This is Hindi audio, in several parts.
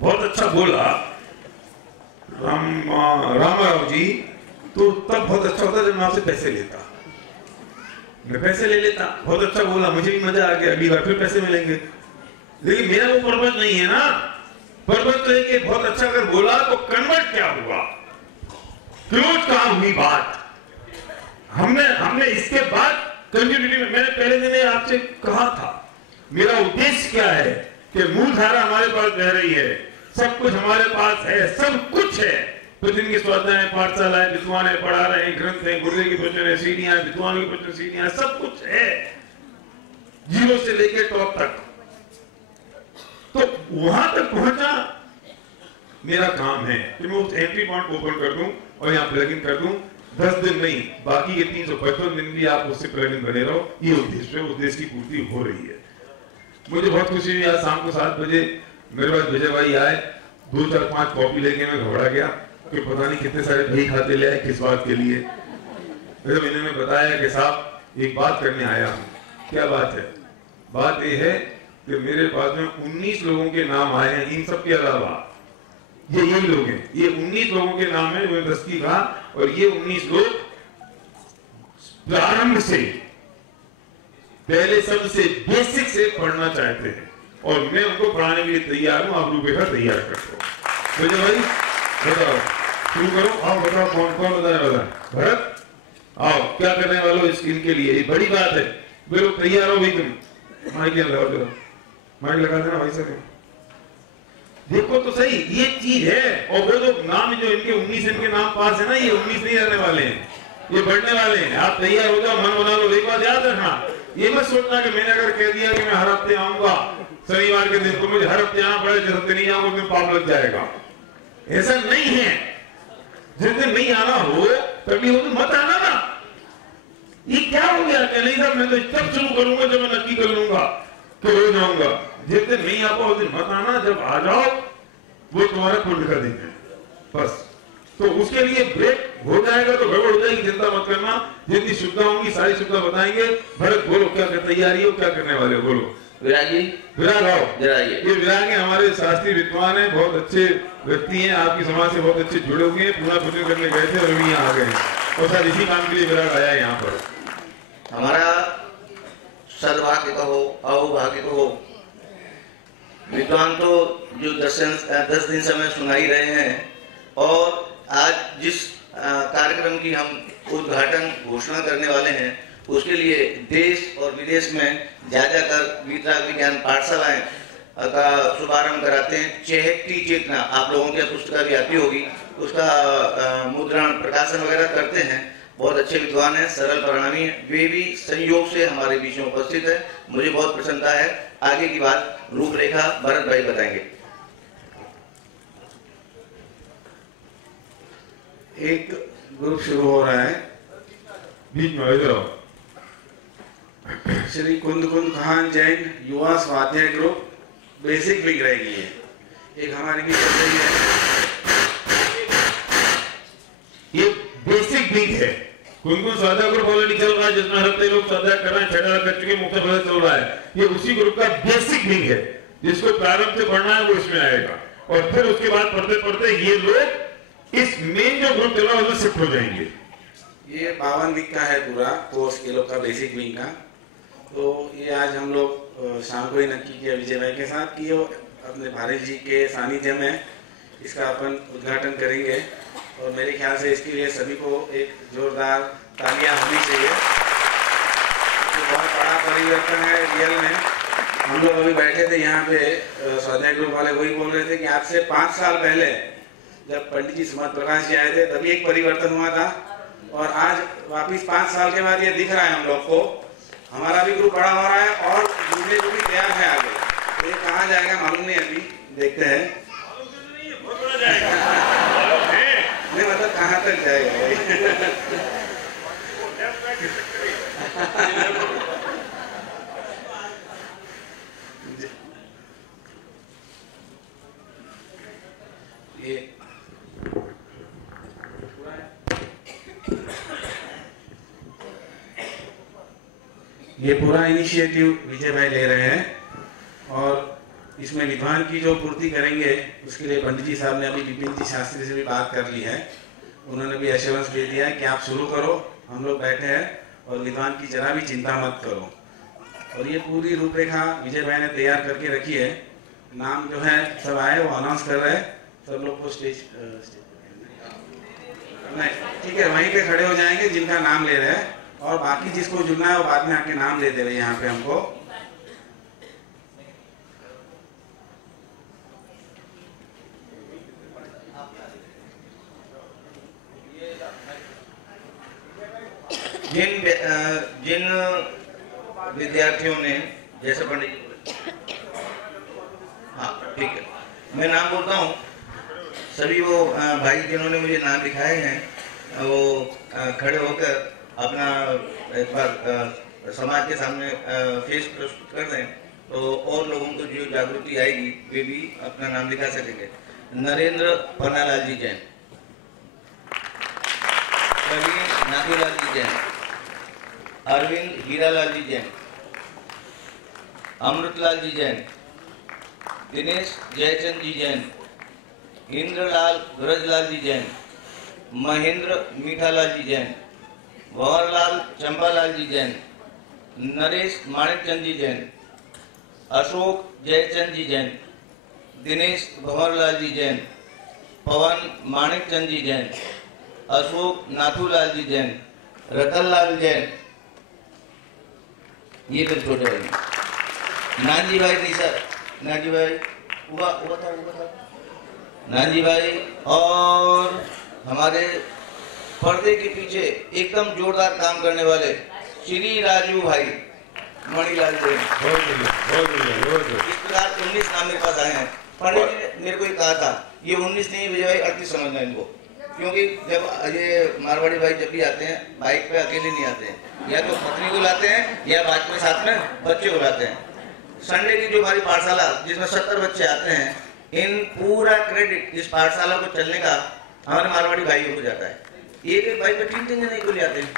बहुत अच्छा बोला रामाराव जी, तो तब बहुत अच्छा होता जब मैं आपसे पैसे लेता, मैं पैसे ले लेता, बहुत अच्छा बोला, मुझे भी मजा आ गया, अगली बार फिर पैसे मिलेंगे। लेकिन मेरा वो पर्पज नहीं है ना, पर्पज तो है कि बहुत अच्छा अगर बोला तो कन्वर्ट क्या हुआ, क्लोज कहां हुई बात। हमने इसके बाद कंटिन्यूटी में, मैंने पहले दिन आपसे कहा था मेरा उद्देश्य क्या है कि मूलधारा हमारे पास बह रही है, सब कुछ हमारे पास है, सब कुछ है, प्रतिदिन की स्वाध्याय पाठशाला है, विद्वान है पढ़ा रहे हैं, ग्रंथ है, गुरुदेव की प्रवचन है, सीढ़ियां, विद्वानों की प्रवचन सीढ़ियां, सब कुछ है, जीरो से लेकर टॉप तक। तो वहां तक पहुंचा मेरा काम है कि मैं उस एंट्री पॉइंट ओपन कर दूं और यहाँ प्लग इन कर दूं। 10 दिन नहीं, बाकी के 355 दिन भी आप उससे प्लग इन बने रहो, ये उद्देश्य है, उद्देश्य की पूर्ति हो रही है। मुझे बहुत खुशी हुई, आज शाम को 7 बजे मेरे पास विजय भाई आए, 2 4 5 कॉपी लेके मैं घबरा गया कि पता नहीं कितने सारे बही खाते ले आए, किस बात के लिए। मेरे मैंने में बताया कि साहब एक बात करने आया हूँ। क्या बात है? बात यह है कि मेरे पास में 19 लोगों के नाम आए हैं, इन सब के अलावा ये यही लोग हैं, ये 19 लोगों के नाम है, मैं 10 की कहा, और ये 19 लोग प्रारंभ से पहले सबसे बेसिक से पढ़ना चाहते हैं और मैं उनको पढ़ाने के लिए तैयार हूं। आप रूपरेखा तैयार करते हो। विजय भाई बताओ, शुरू करो, आओ बताओ कौन कौन बताने वाला? भरत आओ, क्या करने वालों इनके लिए, ये बड़ी बात है। वे लोग तैयार हो भाई, तुम माइक लगाओ, माइक लगा देना भाई साहब। देखो तो सही, ये चीज है। और वो जो नाम जो इनके 19 इनके नाम पास है ना, ये 19 नहीं रहने वाले हैं, ये बढ़ने वाले हैं। आप तैयार हो जाओ, मन बना लो। एक बात याद रखना, ये मत सोचना कि मैंने अगर कह दिया कि मैं हर हफ्ते आऊंगा शनिवार के दिन, तो मुझे हर हफ्ते आना पड़े, जिस हफ्ते नहीं आऊंगा तो पाप लग जाएगा। ऐसा नहीं है। जिस दिन नहीं आना हो तभी हो तो मत आना ना। ये क्या हो गया कि नहीं साहब मैं तो तब शुरू करूंगा जब मैं नक्की कर लूंगा कि रोज आऊंगा। जिस दिन नहीं आ पाओ उस दिन मत आना, जब आ जाओ वो तुम्हारा खुद दिखा देंगे बस। तो उसके लिए ब्रेक हो जाएगा तो गड़बड़ हो जाएगी, चिंता मत करना। जितनी सुविधा होंगी सारी सुविधा बताएंगे। भरत बोलो, क्या तैयारी हो, क्या करने वाले हो, बोलो। विराग जी, विराग आओ। ये विराग है, हमारे शास्त्रीय विद्वान है, बहुत अच्छे व्यक्ति हैं, आपकी समाज से बहुत अच्छे जुड़े हुए हैं, पूरा पूजन करने गए थे और अभी यहाँ आ गए, और सर इसी काम के लिए विराग आया है यहाँ पर। हमारा सद्भाग्य कहो, अहोभाग्य कहो, विद्वान तो जो 10 दिन से हमें सुना ही रहे हैं, और आज जिस कार्यक्रम की हम उद्घाटन घोषणा करने वाले हैं उसके लिए देश और विदेश में ज्यादातर वीतराग विज्ञान पाठशालाएं का शुभारंभ कराते हैं। चेहटी चेतना, आप लोगों की पुस्तक भी आती होगी, उसका मुद्रण प्रकाशन वगैरह करते हैं। बहुत अच्छे विद्वान हैं, सरल परिणामी हैं, वे भी संयोग से हमारे बीच में उपस्थित है। मुझे बहुत प्रसन्नता है। आगे की बात रूपरेखा भरत भाई बताएंगे। एक ग्रुप शुरू हो रहा है, बीच में इधर श्री कुंद खान जैन युवा स्वाध्याय ग्रुप, बेसिक लिंक रहेगी ये। एक हमारी भी चल रही है, ये बेसिक लिंक है। कुंद स्वाध्याय ग्रुप ऑलरेडी चल रहा है, जिसमें हर हफ्ते लोग स्वाध्याय कर रहे हैं, 6 कर चुके, मुक्त फल चल रहा है। ये उसी ग्रुप का बेसिक लिंक है, जिसको प्रारंभ से पढ़ना है वो इसमें आएगा, और फिर उसके बाद पढ़ते पढ़ते ये लोग इस मेन जो ग्रुप चल रहा है उसमें शिफ्ट हो जाएंगे। ये 52 वीक का है पूरा कोर्स के लोग का, बेसिक वीक का। तो ये आज हम लोग शाम को ही नक्की किया विजय भाई के साथ कि वो अपने भारत जी के सानिध्य में इसका अपन उद्घाटन करेंगे, और मेरे ख्याल से इसके लिए सभी को एक जोरदार तालियां होनी चाहिए। तो बहुत बड़ा परिवर्तन है रियल में। हम लोग अभी बैठे थे यहाँ पे, स्वाध्याय ग्रुप वाले वही बोल रहे थे कि आज से 5 साल पहले जब पंडित जी सुमत प्रकाश जी आए थे तभी एक परिवर्तन हुआ था, और आज वापिस 5 साल के बाद ये दिख रहा है हम लोग को। हमारा भी ग्रुप बड़ा हो रहा है और दूसरे को भी तैयार है आगे। तो ये कहाँ जाएगा मालूम नहीं, अभी देखते हैं। नहीं मतलब कहाँ तक जाएगा भाई। ये पूरा इनिशिएटिव विजय भाई ले रहे हैं, और इसमें विद्वान की जो पूर्ति करेंगे उसके लिए पंडित जी साहब ने अभी विपिन जी शास्त्री से भी बात कर ली है। उन्होंने भी एश्योरेंस दे दिया है कि आप शुरू करो, हम लोग बैठे हैं और विद्वान की जरा भी चिंता मत करो। और ये पूरी रूपरेखा विजय भाई ने तैयार करके रखी है। नाम जो है सब आए वो अनाउंस कर रहे हैं, सब लोग को स्टेज नहीं ठीक है वहीं पे खड़े हो जाएंगे जिनका नाम ले रहे हैं, और बाकी जिसको जुड़ना है वो बाद में आके नाम ले दे रहे यहाँ पे हमको। जिन विद्यार्थियों ने, जैसे पंडित, हाँ ठीक है, मैं नाम बोलता हूँ, सभी वो भाई जिन्होंने मुझे नाम लिखाए हैं वो खड़े होकर अपना एक बार समाज के सामने फेस प्रस्तुत कर दें, तो और लोगों को जो जागृति आएगी वे भी अपना नाम लिखा सकेंगे। नरेंद्र पन्नालाल जी जैन, प्रवीण नाथूलाल जी जैन, अरविंद हीरालाल जी जैन, अमृतलाल जी जैन, दिनेश जयचंद जी जैन, इंद्रलाल ब्रजलाल जी जैन, महेंद्र मीठालाल जी जैन, भंवरलाल चंपालाल जी जैन, नरेश माणिकचंद जी जैन, अशोक जयचंद जी जैन, दिनेश भंवरलाल जी जैन, पवन माणिकचंद जी जैन, अशोक नाथूलाल जी जैन, रतनलाल जैन, ये फिर छोटे भाई नानजी भाई निसर, नानजी भाई हुआ था नानजी भाई, और हमारे पर्दे के पीछे एकदम जोरदार काम करने वाले श्री राजू भाई मणिलाल जैन। इस प्रकार 19 नाम मेरे पास आए हैं। पंडित जी ने मेरे को कहा था ये 19 नहीं विजय भाई 38 समझना इनको, क्योंकि जब ये मारवाड़ी भाई जब भी आते हैं बाइक पे अकेले नहीं आते हैं, या तो पत्नी को लाते हैं या बाद में साथ में बच्चे को लाते हैं। संडे की जो हमारी पाठशाला जिसमें 70 बच्चे आते हैं, इन पूरा क्रेडिट इस पाठशाला को चलने का हमारे मारवाड़ी भाइयों को जाता है। एक एक भाई पे 3-3 जने को ले आते हैं।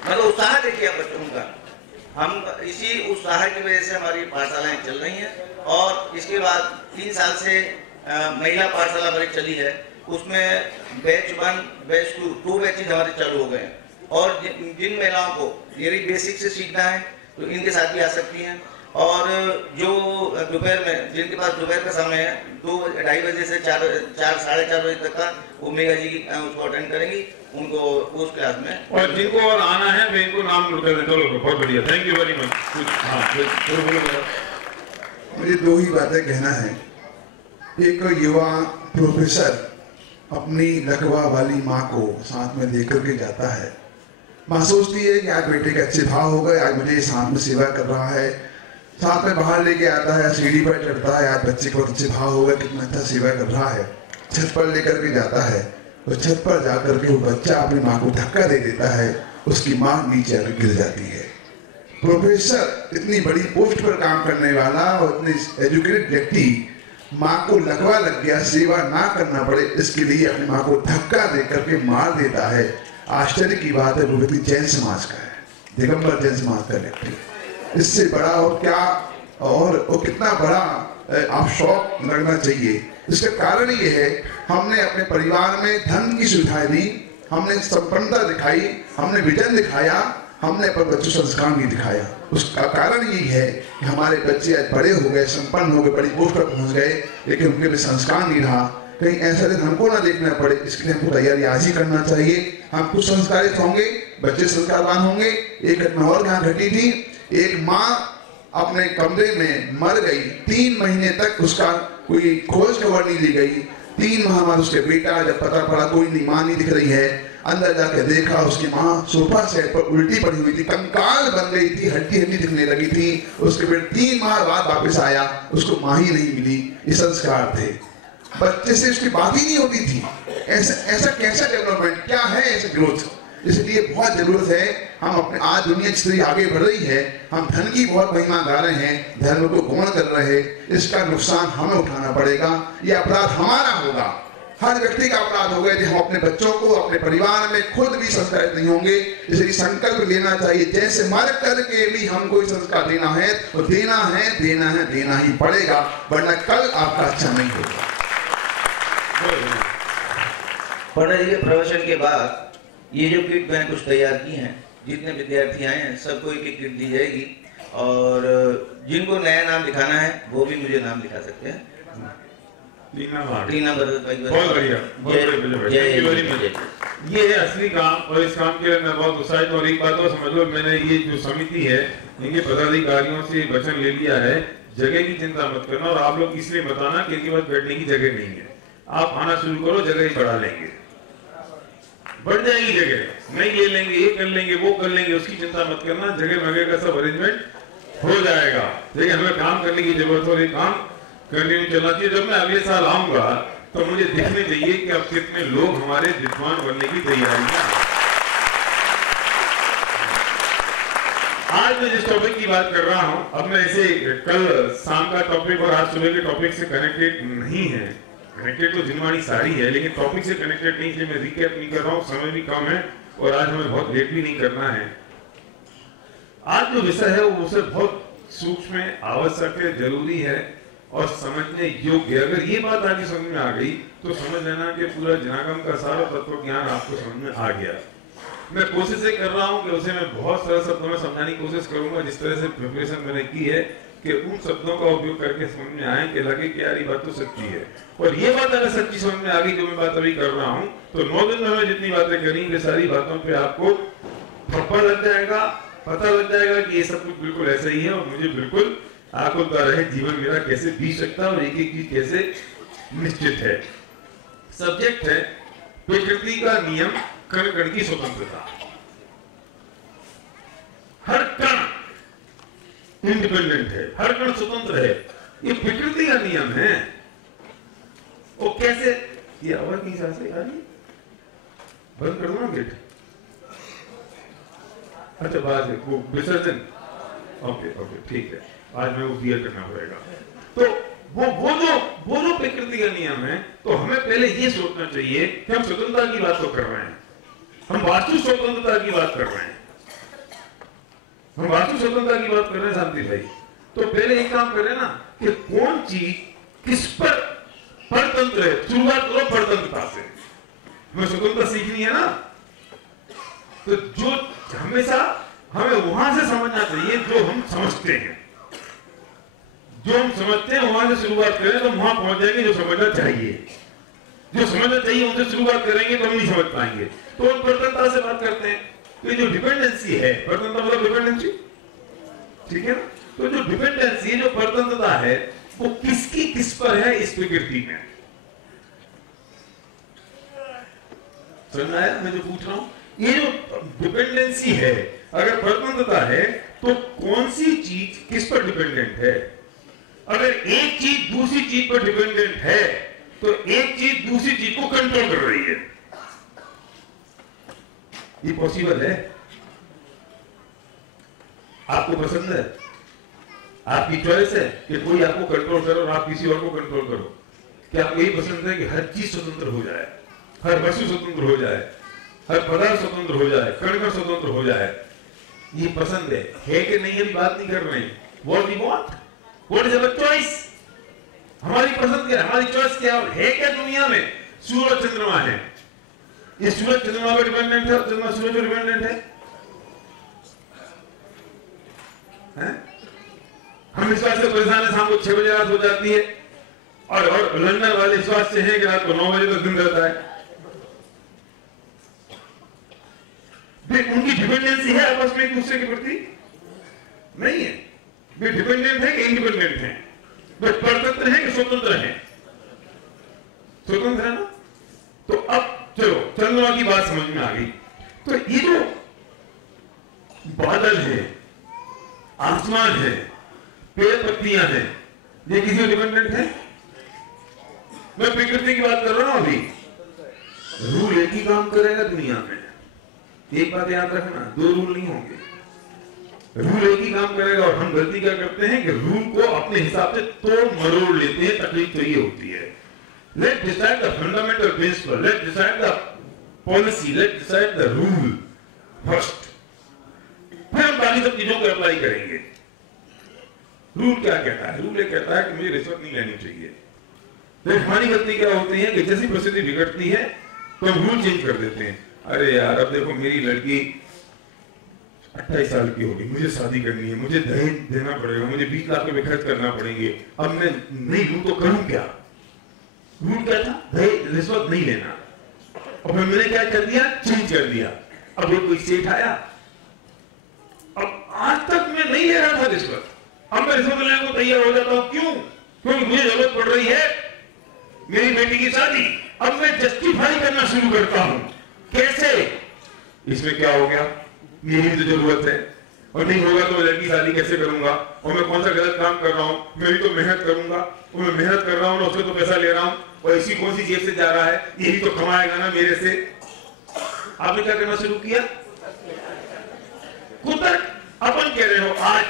मतलब उत्साह देखिए आप बच्चों का, हम इसी उत्साह की वजह से हमारी पाठशालाएं चल रही हैं। और इसके बाद 3 साल से महिला पाठशाला हमारी चली है, उसमें बैच 1 बैच 2 बैचेज हमारे चालू हो गए हैं। और जिन महिलाओं को यदि बेसिक से सीखना है तो इनके साथ भी आ सकती हैं। और जो दोपहर में, जिनके पास दोपहर का समय है 2-2:30 बजे से 4-4:30 बजे तक का, वो मेगा जी उसको अटेंड करेंगी, उनको उस क्लास में। और जिनको और आना है वे इनको नाम नोट कर दें। चलो बहुत बढ़िया, थैंक यू वेरी मच। मुझे 2 ही बातें कहना है। एक युवा प्रोफेसर अपनी लकवा वाली माँ को साथ में लेकर के जाता है। माँ सोचती है कि आज बेटे के अच्छे भाव हो गए, आज मुझे साथ में सेवा कर रहा है, साथ में बाहर लेके आता है, सीढ़ी पर चढ़ता है, आज बच्चे को अच्छे भाव हो गए, कितना अच्छा सेवा कर रहा है। छत पर लेकर के जाता है, तो छत पर जाकर के वो बच्चा अपनी माँ को धक्का दे देता है, उसकी माँ नीचे आकर गिर जाती है। प्रोफेसर इतनी बड़ी पोस्ट पर काम करने वाला और इतने एजुकेटेड व्यक्ति, माँ को लकवा लग गया, सेवा ना करना पड़े इसके लिए अपनी माँ को धक्का दे करके मार देता है। आश्चर्य की बात है, वो व्यक्ति जैन समाज का है, दिगंबर जैन समाज का व्यक्ति। इससे बड़ा और क्या, और वो कितना बड़ा आप शौक लगना चाहिए। इसका कारण ये है, हमने अपने परिवार में धन की सुविधाएं दी, हमने संपन्नता दिखाई, हमने विजन दिखाया, हमने अपने बच्चों संस्कार नहीं दिखाया। उसका कारण यही है कि हमारे बच्चे आज बड़े हो गए, संपन्न हो गए, बड़ी पोस्ट पर पहुंच गए, लेकिन उनके भी संस्कार नहीं रहा। कहीं ऐसा दिन हमको ना देखना पड़े, इसके लिए हमको तैयारी आज ही करना चाहिए। हम कुछ संस्कारित होंगे, बच्चे संस्कारवान होंगे। एक घटना और यहाँ घटी थी, एक माँ अपने कमरे में मर गई, 3 महीने तक उसका कोई खोज खबर नहीं ली गई। 3 माह बाद उसके बेटा जब पता पड़ा कोई नहीं, माँ नहीं दिख रही है, अंदर जाके देखा उसकी माँ सोफा सेट पर उल्टी पड़ी हुई थी, कंकाल बन गई थी, हड्डी दिखने लगी थी। उसके बेटे 3 माह बाद वापस आया, उसको माँ ही नहीं मिली। ये संस्कार थे, बच्चे से उसकी बात ही नहीं होती थी। ऐसा कैसा डेवलपमेंट, क्या है ऐसा ग्रोथ? इसलिए बहुत जरूरत है, हम अपने, आज दुनिया जिस तरह आगे बढ़ रही है, हम धन की बहुत महिमा गा रहे हैं, धर्म को गौण कर रहे हैं, इसका नुकसान हमें उठाना पड़ेगा, ये अपराध हमारा होगा। हर व्यक्ति का अपराध होगा यदि हम अपने बच्चों को अपने परिवार में खुद भी संस्कारित नहीं होंगे। इसलिए संकल्प लेना चाहिए, जैसे मर करके भी हमको संस्कार देना है तो देना ही पड़ेगा, वरना कल आपका अच्छा नहीं होगा। पंडित जी के प्रवचन के बाद ये जो किट मैंने कुछ तैयार की हैं, जितने विद्यार्थी आए हैं सबको एक किट दी जाएगी, और जिनको नया नाम लिखाना है वो भी मुझे नाम लिखा सकते हैं। टीना बहुत बढ़िया, ये है असली काम, और इस काम के लिए मैं बहुत उत्साहित। और एक बात और समझ लो, मैंने ये जो समिति है इनके पदाधिकारियों से वचन ले लिया है, जगह की चिंता मत करना, और आप लोग इसलिए बताना कि इनके पास बैठने की जगह नहीं है। आप आना शुरू करो, जगह ही बढ़ा लेंगे, बढ़ जाएगी जगह, नहीं ले लेंगे, ये कर लेंगे, वो कर लेंगे, उसकी चिंता मत करना, जगह वगैरह का सब अरेंजमेंट हो जाएगा। लेकिन हमें काम करने की जरूरत हो, काम कंटिन्यू चलना चाहिए। जब मैं अगले साल आऊंगा तो मुझे देखने चाहिए कि अब कितने लोग हमारे विद्वान बनने की तैयारी में। आज मैं जिस टॉपिक की बात कर रहा हूं, अब मैं इसे कल शाम का टॉपिक और आज सुबह के टॉपिक से कनेक्टेड नहीं है। कनेक्टेड तो जिनवाणी सारी है, लेकिन टॉपिक से कनेक्टेड नहीं, इसलिए मैं रिकैप नहीं कर रहा हूं, समय भी कम है और आज हमें बहुत लेट भी नहीं करना है। आज जो विषय है वो उसे बहुत सूक्ष्म है, आवश्यक है, जरूरी है और समझने योग्य। अगर ये बात आगे समझ में आ गई तो समझ लेना कि पूरा जनागम का सारा तत्व ज्ञान आपको समझ में आ गया। मैं कोशिश ये कर रहा हूं कि उसे मैं बहुत सरल शब्दों में समझाने की कोशिश करूंगा, जिस तरह से प्रिपरेशन मैंने की है, कि उन शब्दों का उपयोग करके समझ में आए कि लगे कि यार ये बात तो सच्ची है। और ये बात अगर सच्ची समझ में आ गई जो मैं बात अभी कर रहा हूँ, तो 9 दिन में मैं जितनी बातें करी वे सारी बातों पे आपको ठप्पा लग जाएगा, पता लग जाएगा कि ये सब कुछ बिल्कुल ऐसा ही है और मुझे बिल्कुल आकुलता रहे जीवन मेरा कैसे बीत सकता है और एक एक चीज कैसे निश्चित है। सब्जेक्ट है प्रकृति का नियम, कण कण की स्वतंत्रता। हर कण इंडिपेंडेंट है, हर कण स्वतंत्र है, ये प्रकृति का नियम है। वो कैसे, ये आवाज की सांस आ रही, बंद कर दो ना गेट। अच्छा बात है वो विसर्जन, ओके ओके ठीक है, आज मैं वो क्लियर करना पड़ेगा। तो वो जो प्रकृति का नियम है, तो हमें पहले ये सोचना चाहिए कि हम स्वतंत्रता की बात तो कर रहे हैं, हम वास्तु स्वतंत्रता की बात कर रहे हैं, हम वास्तु स्वतंत्रता की बात कर रहे हैं शांति भाई। तो पहले एक काम करें ना कि कौन चीज किस पर परतंत्र है, शुरुआत करो परतंत्रता से। हमें स्वतंत्रता सीखनी है ना, तो जो हमेशा हमें वहां से समझना चाहिए जो हम समझते हैं, जो हम समझते हैं वहां से शुरुआत करें तो वहां पहुंच जाएंगे। जो समझना चाहिए, जो समझना चाहिए उनसे शुरुआत करेंगे तो हम नहीं समझ पाएंगे। तो हम परतंत्रता से बात करते हैं, तो जो डिपेंडेंसी है, परतंत्रता मतलब डिपेंडेंसी, ठीक है ना। तो जो डिपेंडेंसी, जो परतंत्रता है, वो किसकी किस पर है इस प्रकृति में। समझ आया मैं जो पूछ रहा हूं? ये जो डिपेंडेंसी है, अगर परतंत्रता है तो कौन सी चीज किस पर डिपेंडेंट है। अगर एक चीज दूसरी चीज पर डिपेंडेंट है तो एक चीज दूसरी चीज को कंट्रोल कर रही है। ये पॉसिबल है? आपको पसंद है, आपकी चॉइस है कि कोई आपको कंट्रोल करो और आप किसी और को कंट्रोल करो। क्या आपको यही पसंद है कि हर चीज स्वतंत्र हो जाए, हर वस्तु स्वतंत्र हो जाए, हर पदार्थ स्वतंत्र हो जाए, कण कण स्वतंत्र हो जाए? ये पसंद है कि नहीं? अभी बात नहीं कर रहे हैं। What we want? What is our choice? हमारी पसंद क्या है, हमारी चॉइस क्या है? क्या दुनिया में सूरज चंद्रमा है, ये सूरज चंद्रमा पर डिपेंडेंट है, चंद्रमा सूरज पर डिपेंडेंट है? हम इस बात से परेशान है, शाम को 6 बजे रात हो जाती है और लंदन वाले इस बात से हैं कि रात को 9 बजे तक दिन रहता है। उनकी डिपेंडेंसी है आपस में एक दूसरे के प्रति? नहीं है। वे डिपेंडेंट है कि इंडिपेंडेंट है? वे परतंत्र है कि स्वतंत्र है? स्वतंत्र है ना। तो अब चलो चंद्रमा की बात समझ में आ गई। तो ये जो बादल है, आसमान है, पेड़ पत्तियां हैं, ये किसी डिपेंडेंट है? मैं प्रकृति की बात कर रहा हूं। अभी रूल एक ही काम करेगा दुनिया में। एक बात याद रखना, 2 रूल नहीं होंगे। रूल एक ही काम करेगा और हम गलती क्या करते हैं कि रूल को अपने हिसाब से तोड़ मरोड़ लेते हैं। तकलीफ तो ये होती है Let's decide the fundamental principle. Let's decide the policy. Let's decide the rule first. फिर हम बाकी सब चीजों को अप्लाई करेंगे। रूल क्या कहता है? रूल ये कहता है कि मुझे रिश्वत नहीं लेनी चाहिए। तो हमारी गलती क्या होती है कि जैसी परिस्थिति बिगड़ती है तो हम रूल चेंज कर देते हैं। अरे यार, अब देखो मेरी लड़की 28 साल की होगी, मुझे शादी करनी है, मुझे दहेज देना पड़ेगा, मुझे 20 लाख रुपए खर्च करना पड़ेंगे। अब मैं नहीं लूं तो करूं क्या? रूल क्या था? दहेज रिश्वत नहीं लेना। और फिर मैंने क्या कर दिया? चेंज कर दिया। अब ये कोई सेठ आया, अब आज तक मैं नहीं ले रहा था रिश्वत, अब मैं रिश्वत लेने को तैयार हो जाता हूं। क्यों? क्योंकि मुझे जरूरत पड़ रही है मेरी बेटी की शादी। अब मैं जस्टिफाई करना शुरू करता हूं। कैसे? इसमें क्या हो गया? मेरी भी तो जरूरत है, और नहीं होगा तो मैं लड़की शादी कैसे करूंगा? और मैं कौन सा गलत काम कर रहा हूं? मैं भी तो मेहनत करूंगा, और मैं मेहनत कर रहा हूं, उससे तो पैसा ले रहा हूं, और इसी कौन सी जेब से जा रहा है? यही तो कमाएगा ना मेरे से। आपने क्या करना शुरू किया? कुतर्क अपन कह रहे हो आज,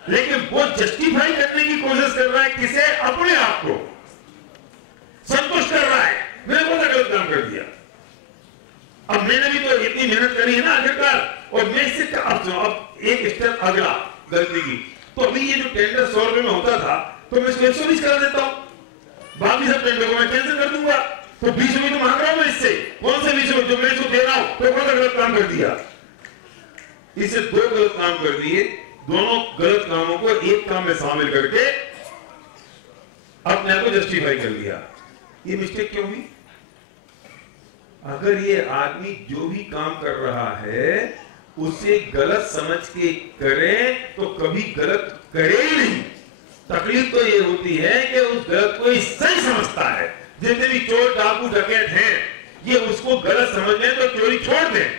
लेकिन वो जस्टिफाई करने की कोशिश कर रहा है। किसे? अपने आप को संतुष्ट कर रहा है, मैंने कौन सा गलत काम कर दिया? अब मैंने भी तो इतनी मेहनत करी है ना आखिरकार, और मैं इससे अब एक स्टेप अगला गलती की। तो अभी ये जो टेंडर 100 रुपए में होता था, तो मैं इसको 120 करा देता हूं, बाकी सब टेंडर को मैं कैंसिल कर दूंगा। तो 20 रुपए तो मांग रहा हूं मैं इससे। कौन से 20 रुपए जो मैं इसको दे रहा हूं? तो कौन सा गलत काम कर दिया? इसे 2 गलत काम कर दिए। दोनों गलत कामों को एक काम में शामिल करके अपने आप को जस्टिफाई कर लिया। ये मिस्टेक क्यों हुई? अगर ये आदमी जो भी काम कर रहा है उसे गलत समझ के करे तो कभी गलत करे ही नहीं। तकलीफ तो ये होती है कि उस गलत को सही समझता है। जितने भी चोर डाकू डकैत हैं, ये उसको गलत समझ लें तो चोरी छोड़ दें,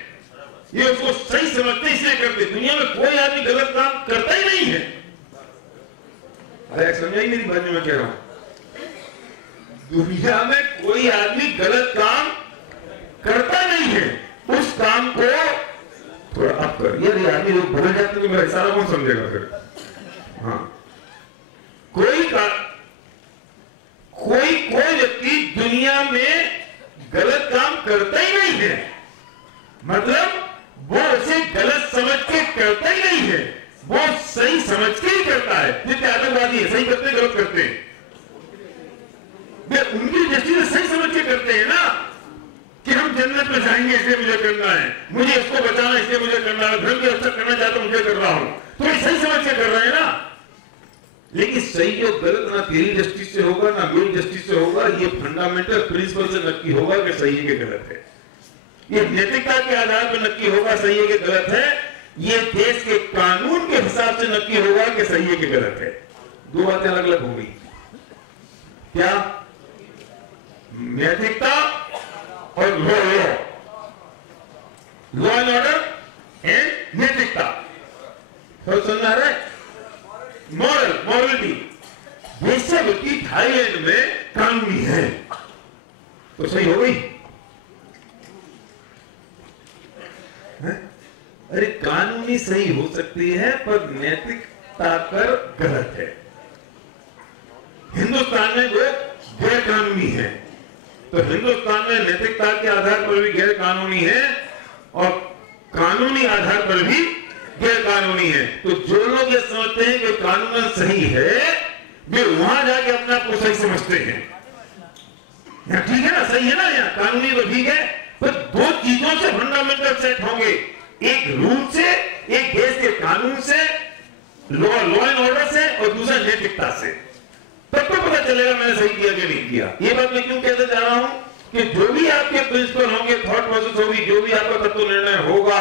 ये उसको सही समझते इसलिए करते। दुनिया में कोई आदमी गलत काम करता ही नहीं है। अरे समझाई मेरी बात? में कह रहा हूं, दुनिया में कोई आदमी गलत काम करता नहीं है। उस काम को थोड़ा आप कर, ये आदमी लोग बदल जाते तो मेरा सारा कौन समझेगा फिर? हाँ, कोई व्यक्ति दुनिया में गलत काम करता ही नहीं है। मतलब वो उसे गलत समझ के करता ही नहीं है, वो सही समझ के ही करता है। जितने आतंकवादी है सही करते गलत करते हैं, वे उनकी दृष्टि से सही समझ के करते हैं ना, कि हम जन्नत में जाएंगे इसलिए मुझे करना है, मुझे इसको बचाना इसलिए मुझे करना है, धर्म की रक्षा करना चाहता हूं मुझे कर रहा हूं। तो ये सही समझ के कर रहे हैं ना। लेकिन सही और गलत ना तेरी दृष्टि से होगा ना मेरी दृष्टि से होगा, ये फंडामेंटल प्रिंसिपल से नक्की होगा कि सही है कि गलत है। ये नैतिकता के आधार पर नक्की होगा सही है कि गलत है। ये देश के कानून के हिसाब से नक्की होगा कि सही है कि गलत है। 2 बातें अलग अलग हो गई। क्या? नैतिकता और लॉ एंड ऑर्डर एंड नैतिकता। तो समझ आ रहा है? मॉरलिटी। बेशक की थाईलैंड में कानूनी है तो सही हो गई। अरे कानूनी सही हो सकती है पर नैतिकता पर गलत है। हिंदुस्तान में जो गैर कानूनी है, तो हिंदुस्तान में नैतिकता के आधार पर भी गैर कानूनी है और कानूनी आधार पर भी गैर कानूनी है। तो जो लोग ये समझते हैं कि कानून सही है, वे वहां जाके अपने आप को सही समझते हैं। ठीक है ना, सही है ना, यहाँ कानूनी तो ठीक है, पर 2 चीजों से फंडामेंटल सेट होंगे, एक रूल से, एक देश के कानून से, लॉ एंड ऑर्डर से, और दूसरा नैतिकता से। तब तो पता चलेगा मैंने सही किया कि नहीं किया। ये बात मैं क्यों कहते जा रहा हूं कि जो भी आपके प्रिंसिपल होंगे, थॉट प्रोसेस होगी, जो भी आपका तत्व निर्णय होगा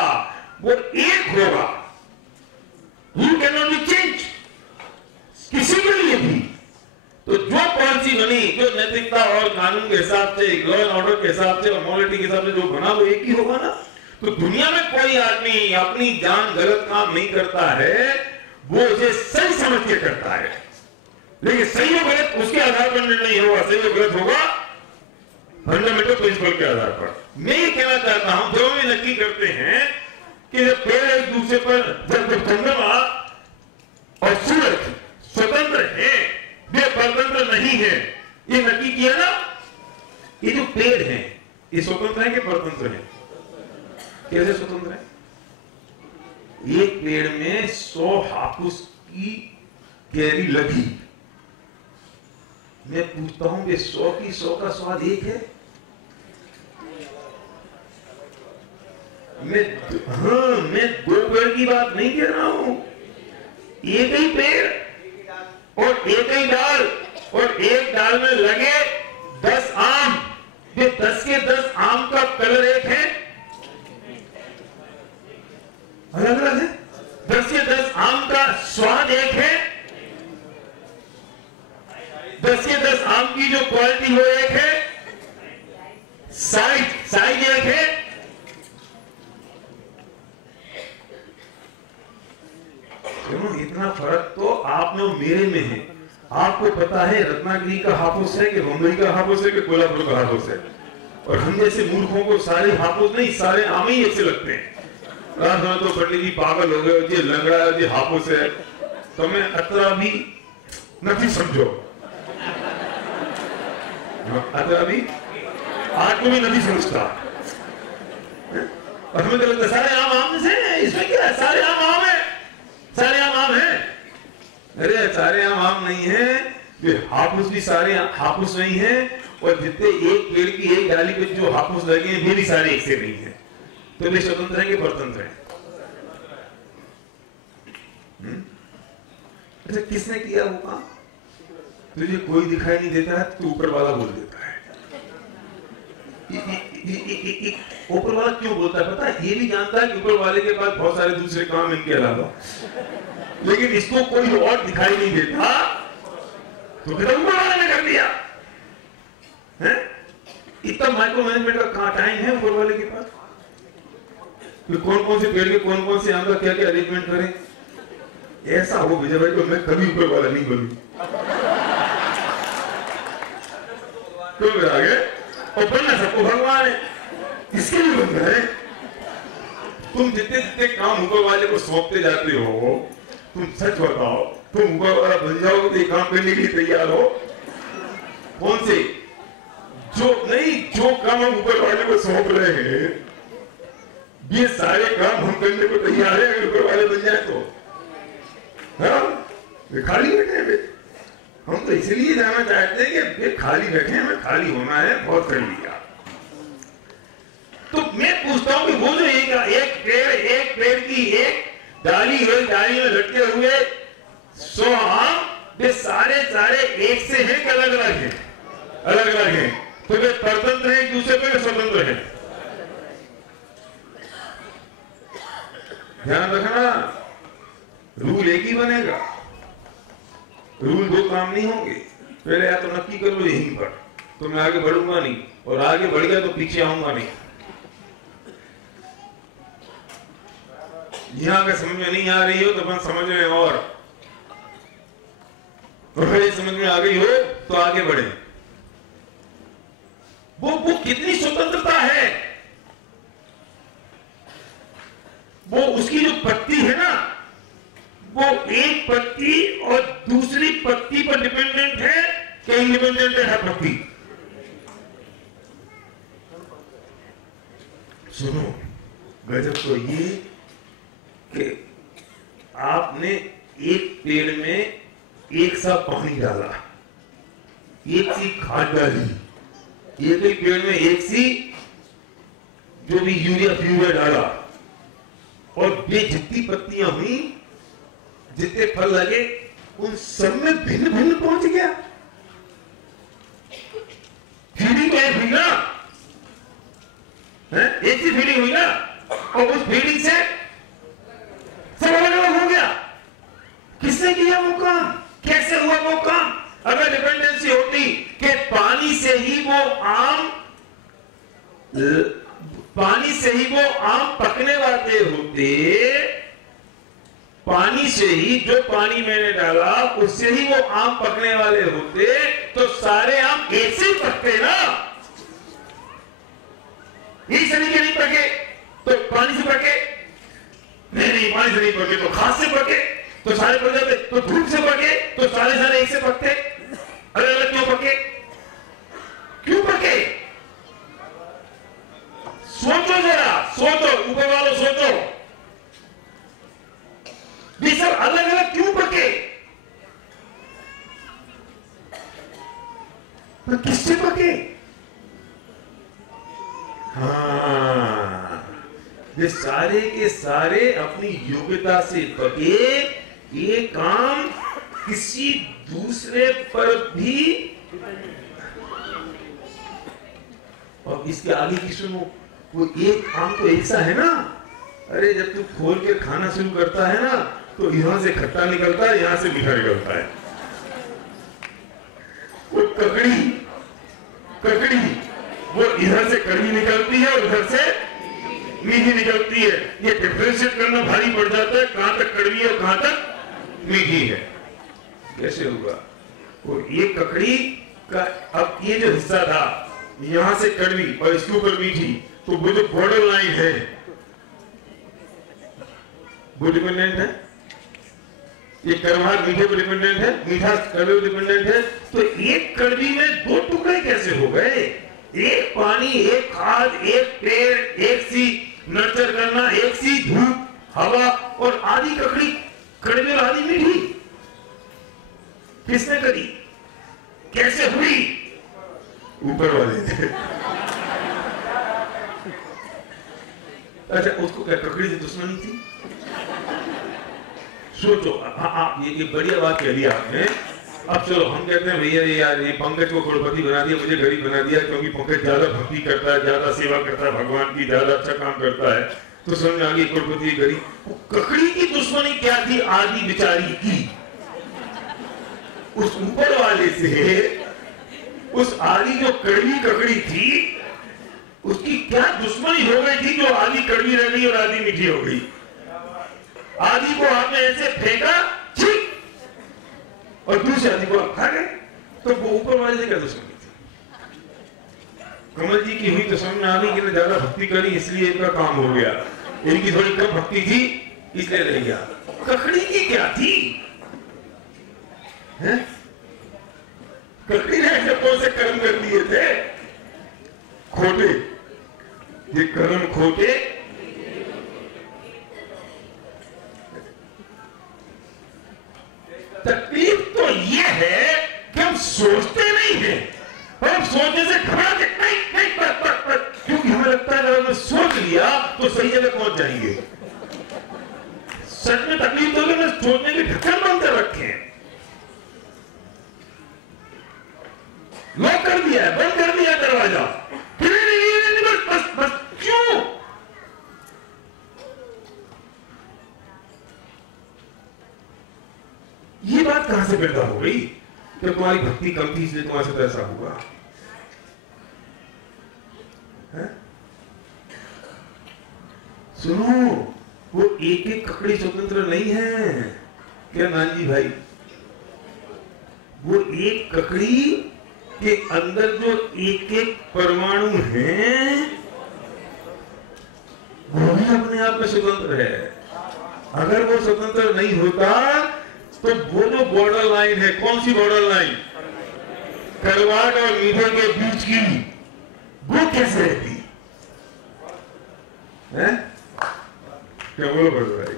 वो एक होगा। You can not be change किसी के लिए भी। तो जो पॉलिसी बनी, जो नैतिकता और कानून के हिसाब से, लॉ एंड ऑर्डर के हिसाब से और मॉरलिटी के हिसाब से जो बना वो एक ही होगा ना। तो दुनिया में कोई आदमी अपनी जान गलत काम नहीं करता है, वो उसे सही समझ के करता है। लेकिन सही और गलत उसके आधार पर निर्णय होगा, सही और गलत होगा फंडामेंटल प्रिंसिपल के आधार पर। मैं ये कहना चाहता हूं, जो भी नक्की करते हैं कि जब पेड़ एक दूसरे पर, जब चंद्रमा और सूरज स्वतंत्र है, वे परतंत्र नहीं है, ये नक्की किया ना। ये जो पेड़ हैं ये स्वतंत्र है कि परतंत्र है? कैसे स्वतंत्र है? एक पेड़ में 100 हापुस की कैरी लगी, मैं पूछता हूं कि 100 की 100 का स्वाद एक है? मैं दो पेड़ की बात नहीं कह रहा हूं, एक ही पेड़ और एक ही डाल, और एक डाल में लगे 10 आम, ये 10 के 10 आम का कलर एक है? अलग अलग है। 10 के 10 आम का स्वाद एक है? 10 के 10 आम की जो क्वालिटी वो एक है? साइज एक है? इतना फर्क तो आप में और मेरे में है। आपको पता है रत्नागिरी का हापुस है कि बम्बई का हापुस है कि कोल्हापुर का हापुस है, और हम जैसे मूर्खों को सारे हापुस नहीं, सारे आम ही ऐसे लगते हैं। रात में तो पंडित जी पागल हो गए, ये लंगड़ा है, ये हापुस है, तो मैं अतरा भी नहीं समझो, अतरा भी आज को भी नहीं समझता। और हमें तो लगता सारे आम से है, इसमें क्या है? सारे आम है, सारे आम है। अरे सारे आम नहीं है, ये हापुस भी सारे हापुस नहीं है, और जितने एक पेड़ की एक डाली पे जो हापुस लगे हैं वे भी सारे एक से नहीं है। तो वे स्वतंत्र है कि परतंत्र है? अच्छा, किसने किया वो काम? तुझे कोई दिखाई नहीं देता है तो ऊपर वाला बोल देता है। ऊपर वाला क्यों बोलता है पता है? ये भी जानता है कि ऊपर वाले के पास बहुत सारे दूसरे काम इनके अलावा, लेकिन इसको कोई और दिखाई नहीं देता, तो फिर ऊपर वाले ने कर दिया है। इतना माइक्रो मैनेजमेंट का टाइम है ऊपर वाले के पास? कौन कौन से पेड़ के कौन कौन से आम का क्या क्या अरेंजमेंट करें? ऐसा हो विजय भाई तो मैं कभी ऊपर वाला नहीं बनूं। तो आगे और बनना सबको भगवान है, इसके लिए बनना है। तुम जितने जितने काम ऊपर वाले को सौंपते जाते हो, तुम सच बताओ, तुम ऊपर वाला बन जाओगे तो काम करने के लिए तैयार हो? कौन से जो काम हम ऊपर वाले को सौंप रहे हैं, ये सारे काम हम करने को तैयार है अगर ऊपर वाले बन जाए तो? हाँ, खाली बैठे हैं। हम तो इसलिए जाना चाहते हैं कि खाली बैठे हैं, हमें खाली होना है, बहुत कर लिया। तो मैं पूछता हूं कि वो जो एक पेड़ की एक डाली में लटके हुए 100 आम, वे सारे एक से हैं कि अलग अलग हैं? अलग अलग हैं। तो वे परतंत्र हैं एक दूसरे पे, स्वतंत्र हैं? ध्यान रखना, रूल एक ही बनेगा, रूल दो काम नहीं होंगे। पहले या तो नक्की कर लो यहीं पर, तो मैं आगे बढ़ूंगा नहीं, और आगे बढ़ गया तो पीछे आऊंगा नहीं। यहां अगर समझ में नहीं आ रही हो तो अपन समझ में, और समझ में आ गई हो तो आगे बढ़े। वो कितनी स्वतंत्रता है, वो उसकी जो पत्ती है ना, वो एक पत्ती और दूसरी पत्ती पर डिपेंडेंट है कि इंडिपेंडेंट है पत्ती? सुनो, गजब तो ये कि आपने एक पेड़ में एक सा पानी डाला, एक सी खाद डाली, एक ही पेड़ में एक सी जो भी यूरिया डाला, और ये जितनी पत्तियां हुई, जितने फल लगे, उन सब में भिन्न भिन्न पहुंच गया। फीडिंग तो एक हुई ना, एक ही फीडिंग हुई ना, और उस फीडिंग से सब अलग अलग हो गया। किसने किया वो काम? कैसे हुआ वो काम? अगर डिपेंडेंसी होती कि पानी से ही वो आम पकने वाले होते, पानी से ही, जो पानी मैंने डाला उससे ही वो आम पकने वाले होते, तो सारे आम एक से पकते ना। यही सभी के नहीं पके तो पानी से पके, नहीं पानी से नहीं पके तो खाद से पके, तो सारे पक जाते, तो धूप से पके तो सारे एक से पकते, अलग अलग क्यों पके? तो किससे पके? हाँ, ये सारे के सारे अपनी योग्यता से पके। ये काम किसी दूसरे पर भी। और इसके आगे की सुनो, वो एक आम तो ऐसा है ना, अरे जब तू खोल के खाना शुरू करता है ना, तो यहां से खट्टा निकलता है, यहां से मीठा निकलता है। वो ककड़ी वो इधर से कड़वी निकलती है और उधर से मीठी निकलती है। ये डिफरेंशिएट करना भारी पड़ जाता है, कहां तक कड़वी है और कहां तक मीठी है। कैसे होगा? वो ये ककड़ी का अब ये जो हिस्सा था, यहां से कड़वी और इसके ऊपर मीठी, तो वो जो बॉर्डर लाइन है वो डिपेंडेंट है। ये कड़वाहट मीठे पर डिपेंडेंट है, मीठा कड़वे पर डिपेंडेंट है। तो एक कड़वी में दो टुकड़े कैसे हो गए? एक पानी, एक खाद, एक पेड़, एक सी नर्चर करना, एक सी धूप, हवा, और आधी ककड़ी कड़वी और आधी मीठी किसने करी? कैसे हुई? ऊपर वाले ने। अच्छा, उसको क्या ककड़ी से दुश्मनी थी? सोचो। हाँ, ये बढ़िया बात कह दी आपने। अब चलो हम कहते हैं भैया यार ये पंकज को करोड़पति बना दिया, मुझे गरीब बना दिया, क्योंकि पंकज ज्यादा भक्ति करता है, ज्यादा सेवा करता है भगवान की, ज्यादा अच्छा काम करता है, तो समझ आ गई करोड़पति गरीब। ककड़ी की दुश्मनी क्या थी? आदि बेचारी की उस ऊपर वाले से, उस आदि जो कड़वी ककड़ी थी उसकी क्या दुश्मनी हो गई थी जो आधी कड़वी रह गई और आधी मीठी हो गई। आधी को आपने ऐसे फेंका, ठीक, और दूसरी आधी को आप खा गए। तो वो ऊपर वाले से क्या दुश्मनी थी? कमल जी की हुई तो समझ में आ गई कि ज्यादा भक्ति करी इसलिए इनका काम हो गया, इनकी थोड़ी कम भक्ति थी इसलिए रह गया। ककड़ी की क्या थी? है? ककड़ी ने ऐसे कौन से कर्म कर दिए थे खोटे? ये कर्म खोटे। तकलीफ तो ये है कि हम सोचते नहीं हैं, हम सोचने से घबराते नहीं, क्योंकि हमें लगता है अगर हमने सोच लिया तो सही जगह पहुंच जाएंगे। सच में तकलीफ तो हमने सोचने के ढक्कन बंद कर रखे हैं, लॉक कर दिया है, बंद कर दिया दरवाजा, फिर नहीं, बस क्यों? ये बात कहां से पैदा हो गई कि तुम्हारी भक्ति कम थी इसलिए तुम्हारे साथ ऐसा हुआ? सुनो, वो एक एक ककड़ी स्वतंत्र नहीं है क्या नानजी भाई? वो एक ककड़ी के अंदर जो एक एक परमाणु है वो भी अपने आप में स्वतंत्र है। अगर वो स्वतंत्र नहीं होता तो वो जो बॉर्डर लाइन है, कौन सी बॉर्डर लाइन? कड़वाहट और मीठे के बीच की, वो कैसे रहती है? क्या बोलो भाई?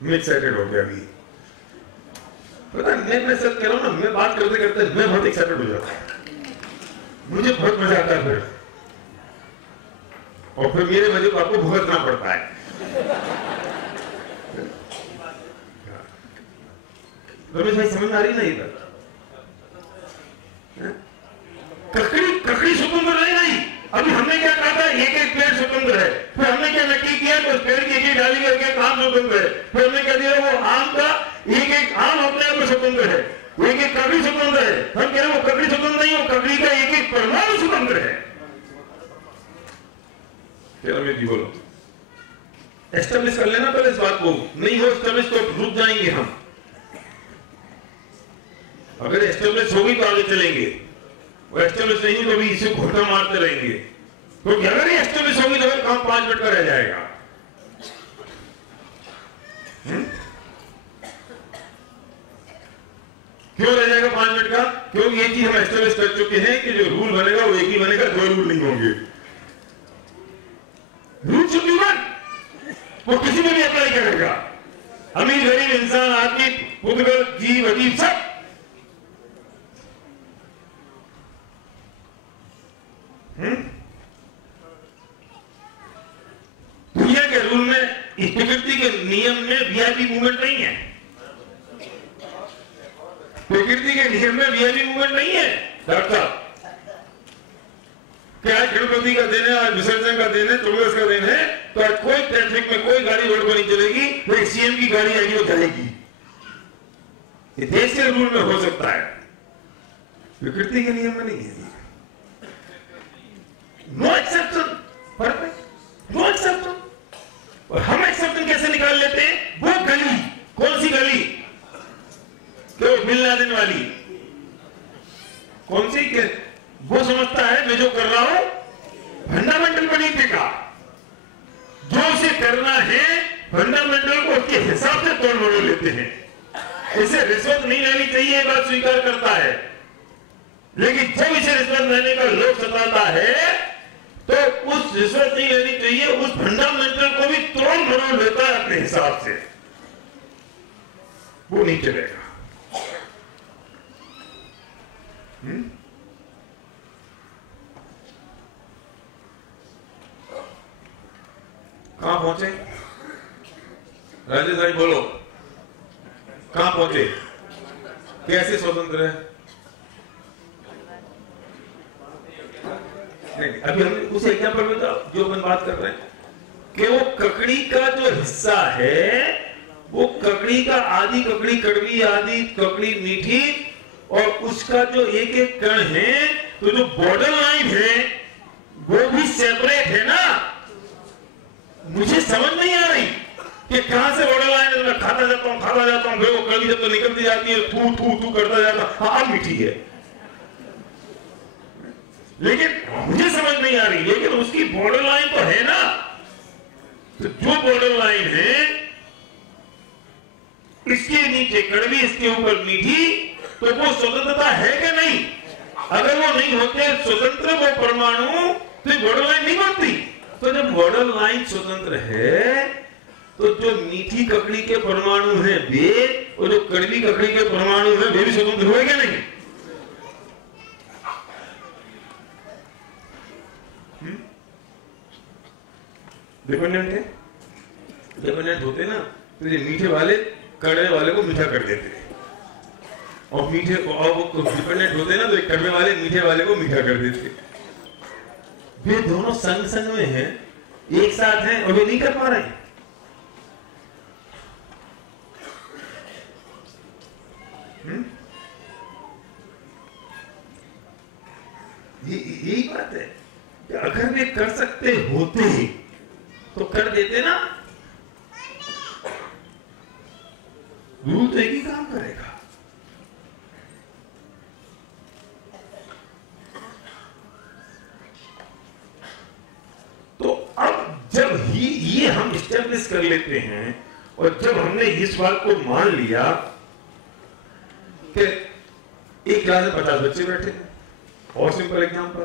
मैं एक्साइटेड हो गया अभी। पता मैं सच कह रहा हूं ना, मैं बात करते करते मैं बहुत एक्साइटेड हो जाता हूं, मुझे बहुत मजा आता है फिर, और फिर मेरे वजह को आपको भुगतना पड़ता है। रमेश भाई समझ आ रही ना? इधर ककड़ी स्वतंत्र नहीं। अभी हमने क्या कहा था? एक एक पेड़ स्वतंत्र है। फिर हमने क्या नक्की किया? तो पेड़ की एक डाली करके आम स्वतंत्र है। फिर हमने क्या दिया? वो आम का एक एक आम अपने आप में स्वतंत्र है, एक एक ककड़ी स्वतंत्र है। हम कह रहे हैं वो ककड़ी स्वतंत्र नहीं, वो ककड़ी का एक एक परमाणु स्वतंत्र है। रमेश जी बोलो, एस्टेब्लिश कर लेना पहले इस बात को। नहीं हो एस्टेब्लिश तो रुक जाएंगे हम। अगर एस्टेब्लिश होगी तो आगे चलेंगे, वो एस्टेब्लिश नहीं तो भी इसे घोटा मारते रहेंगे। क्योंकि अगर ये एस्टेब्लिश होगी तो फिर काम 5 मिनट का रह जाएगा। क्यों रह जाएगा 5 मिनट का? क्योंकि ये चीज हम एस्टेब्लिश कर चुके हैं कि जो रूल बनेगा वो एक ही बनेगा, 2 रूल नहीं होंगे। रूल शुड बी वन, वो किसी में भी अप्लाई करेगा। अमीर गरीब इंसान, आदमी, पुद्गल, जीव, अजीब, सब इस प्रकृति के नियम में वीआईपी मूवमेंट नहीं है। प्रकृति के नियम में वीआईपी मूवमेंट नहीं है। डॉक्टर साहब, क्या आज गणपति का दिन है, आज विसर्जन का दिन है, 24 का दिन है, तो आज कोई ट्रैफिक में कोई गाड़ी रोड पर नहीं चलेगी, लेकिन सीएम की गाड़ी आएगी वो चलेगी। ये देश के रूल में हो सकता है, प्रकृति के नियम में नहीं है। No exception, perfect, no exception. और हम एक्सेप्शन कैसे निकाल लेते हैं? वो गली, कौन सी गली? क्यों बिन लादेन वाली? कौन सी? वो समझता है मैं जो कर रहा हूं फंडामेंटल पर नहीं टिका। जो उसे करना है फंडामेंटल को उसके हिसाब से तोड़ मरोड़ लेते हैं। इसे रिश्वत नहीं लेनी चाहिए, ये बात स्वीकार करता है, लेकिन जब इसे रिश्वत लेने का लोभ सताता है तो उस रिश्वत नहीं लेनी चाहिए, उस फंडामेंटल को भी तोड़ मरोड़ लेता है अपने हिसाब से। वो नहीं चलेगा। कहां पहुंचे राजेश भाई? बोलो, कहां पहुंचे? कैसे स्वतंत्र है? नहीं, अभी हम उस एग्जाम्पल में जो अपन बात कर रहे हैं कि वो ककड़ी का जो हिस्सा है, वो ककड़ी का आधी ककड़ी कड़वी, आधी ककड़ी मीठी, और उसका जो एक एक कण है, तो जो बॉर्डर लाइन है वो भी सेपरेट है ना। मुझे समझ नहीं आ रही कि कहां से बॉर्डर लाइन है। मैं खाता जाता हूं, फिर वो कड़वी जब तो निकलती जाती है, थू थू थू करता जाता। हाँ, अब मीठी है, लेकिन मुझे समझ नहीं आ रही, लेकिन उसकी बॉर्डर लाइन तो है ना। तो जो बॉर्डर लाइन है, इसके नीचे कड़वी, इसके ऊपर मीठी, तो वो स्वतंत्रता है कि नहीं? अगर वो नहीं होते स्वतंत्र वो परमाणु, तो बॉर्डर लाइन नहीं बनती। तो जब बॉर्डर लाइन स्वतंत्र है, तो जो मीठी ककड़ी के परमाणु हैं वे, और जो कड़वी ककड़ी के परमाणु हैं वे भी स्वतंत्र हुए क्या नहीं? डिपेंडेंट है, डिपेंडेंट होते ना, तो ये मीठे वाले कड़वे वाले को मीठा कर देते, और मीठे और वो डिपेंडेंट होते ना, तो कड़वे वाले मीठे वाले को मीठा कर देते। वे दोनों संग संग में हैं, एक साथ हैं, और वे नहीं कर पा रहे हैं। यही बात है कि अगर वे कर सकते होते तो कर देते ना। रूल तो एक ही काम करेगा। तो अब जब ही ये हम इस्टेब्लिश कर लेते हैं, और जब हमने इस बात को मान लिया कि एक क्लास में 50 बच्चे बैठे, और सिंपल एग्जांपल,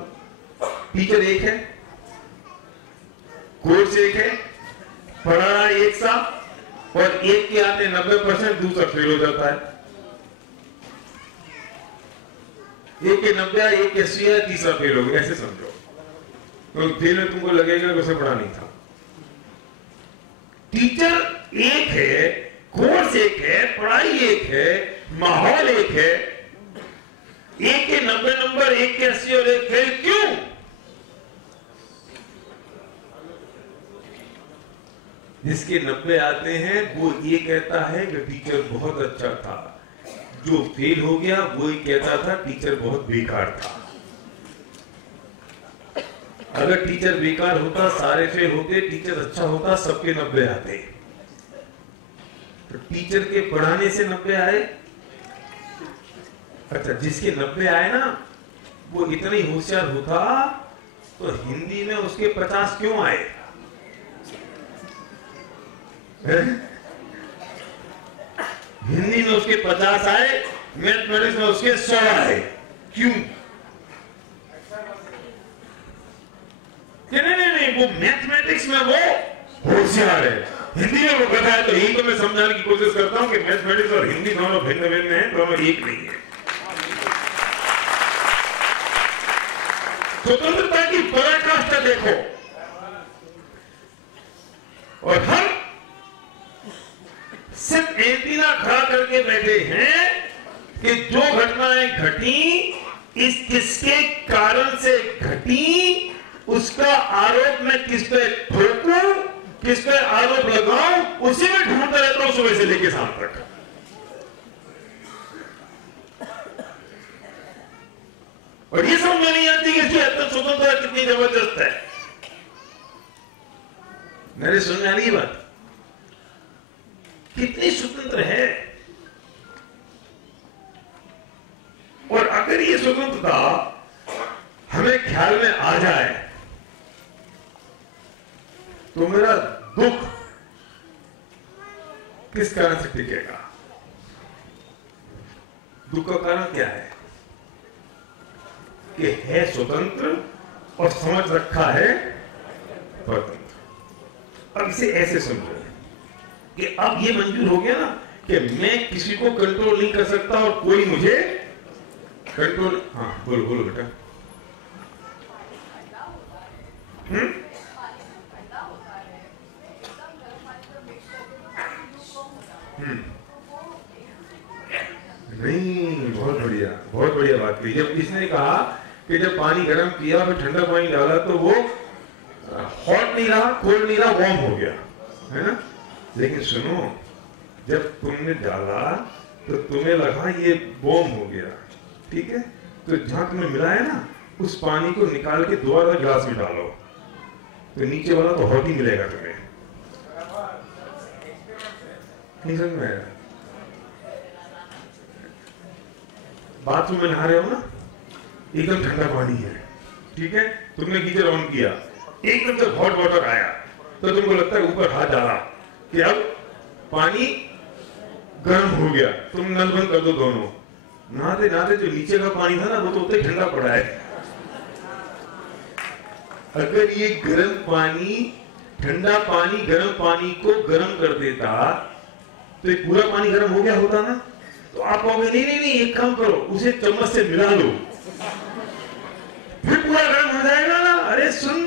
टीचर एक है, कोर्स एक है, पढ़ा रहा है एक सा, और एक के आते 90%, दूसरा फेल हो जाता है। एक के 90, एक के 80, तीसरा फेल हो गया, ऐसे समझो। तो फेल में तुमको लगेगा कि उसे पढ़ा नहीं था। टीचर एक है, कोर्स एक है, पढ़ाई एक है, माहौल एक है। एक के 90 नंबर, एक के 80 और एक फेल, क्यों? जिसके 90 आते हैं वो ये कहता है कि टीचर बहुत अच्छा था, जो फेल हो गया वो ही कहता था टीचर बहुत बेकार था। अगर टीचर बेकार होता, सारे फेल होते, टीचर अच्छा होता, सबके 90 आते। तो टीचर के पढ़ाने से 90 आए। अच्छा, जिसके 90 आए ना, वो इतना ही होशियार होता, तो हिंदी में उसके 50 क्यों आए? हिंदी में उसके 50 आए, मैथमेटिक्स में उसके 100 आए, क्यों? नहीं, वो मैथमेटिक्स में वो होशियार है, हिंदी में वो गधा है। तो यही तो मैं समझाने की कोशिश करता हूं कि मैथमेटिक्स और हिंदी दोनों भिन्न भिन्न हैं, दोनों एक नहीं है। स्वतंत्रता की पराकाष्ठा देखो। और हम करके बैठे हैं कि जो घटनाएं घटी इस किसके कारण से घटी, उसका आरोप मैं किस पे ठोकूं, किस पे आरोप लगाऊं, उसी में ढूंढता रहता हूं सुबह से लेकर शाम तक। और ये समझ में नहीं आती कि इसकी हद तक स्वतंत्रता कितनी जबरदस्त है। मेरे समझ में आ रही बात, कितनी स्वतंत्र है। और अगर ये स्वतंत्रता हमें ख्याल में आ जाए तो मेरा दुख किस कारण से टिकेगा? दुख का कारण क्या है कि है स्वतंत्र और समझ रखा है परतंत्र। अब इसे ऐसे समझो कि अब ये मंजूर हो गया ना कि मैं किसी को कंट्रोल नहीं कर सकता और कोई मुझे कंट्रोल। हाँ बोलो बोलो बेटा। नहीं, बहुत बढ़िया बात की। जब इसने कहा कि जब पानी गर्म किया फिर ठंडा पानी डाला तो वो हॉट नहीं रहा, कोल्ड नहीं रहा, वार्म हो गया, है ना। लेकिन सुनो, जब तुमने डाला तो तुम्हें लगा ये वार्म हो गया, ठीक है, तो जहां तुमने मिलाया ना उस पानी को निकाल के दोबारा गिलास में डालो तो नीचे वाला तो हॉट ही मिलेगा तुम्हें। नहीं समझ में आया? बाथरूम में नहा रहे हो ना, एकदम ठंडा पानी है, ठीक है, तुमने गीजर ऑन किया, एकदम जब हॉट वाटर आया तो तुमको लगता है ऊपर हाथ डाला कि अब पानी गर्म हो गया, तुम नल बंद कर दो दोनों। नहाते नहाते जो नीचे का पानी था ना वो तो उतना ठंडा पड़ा है। अगर ये गर्म पानी ठंडा पानी गर्म पानी को गर्म कर देता तो ये पूरा पानी गर्म हो गया होता ना। तो आप कहोगे नहीं नहीं नहीं, एक काम करो, उसे चम्मच से मिला लो फिर पूरा गर्म हो जाएगा ना। अरे सुन,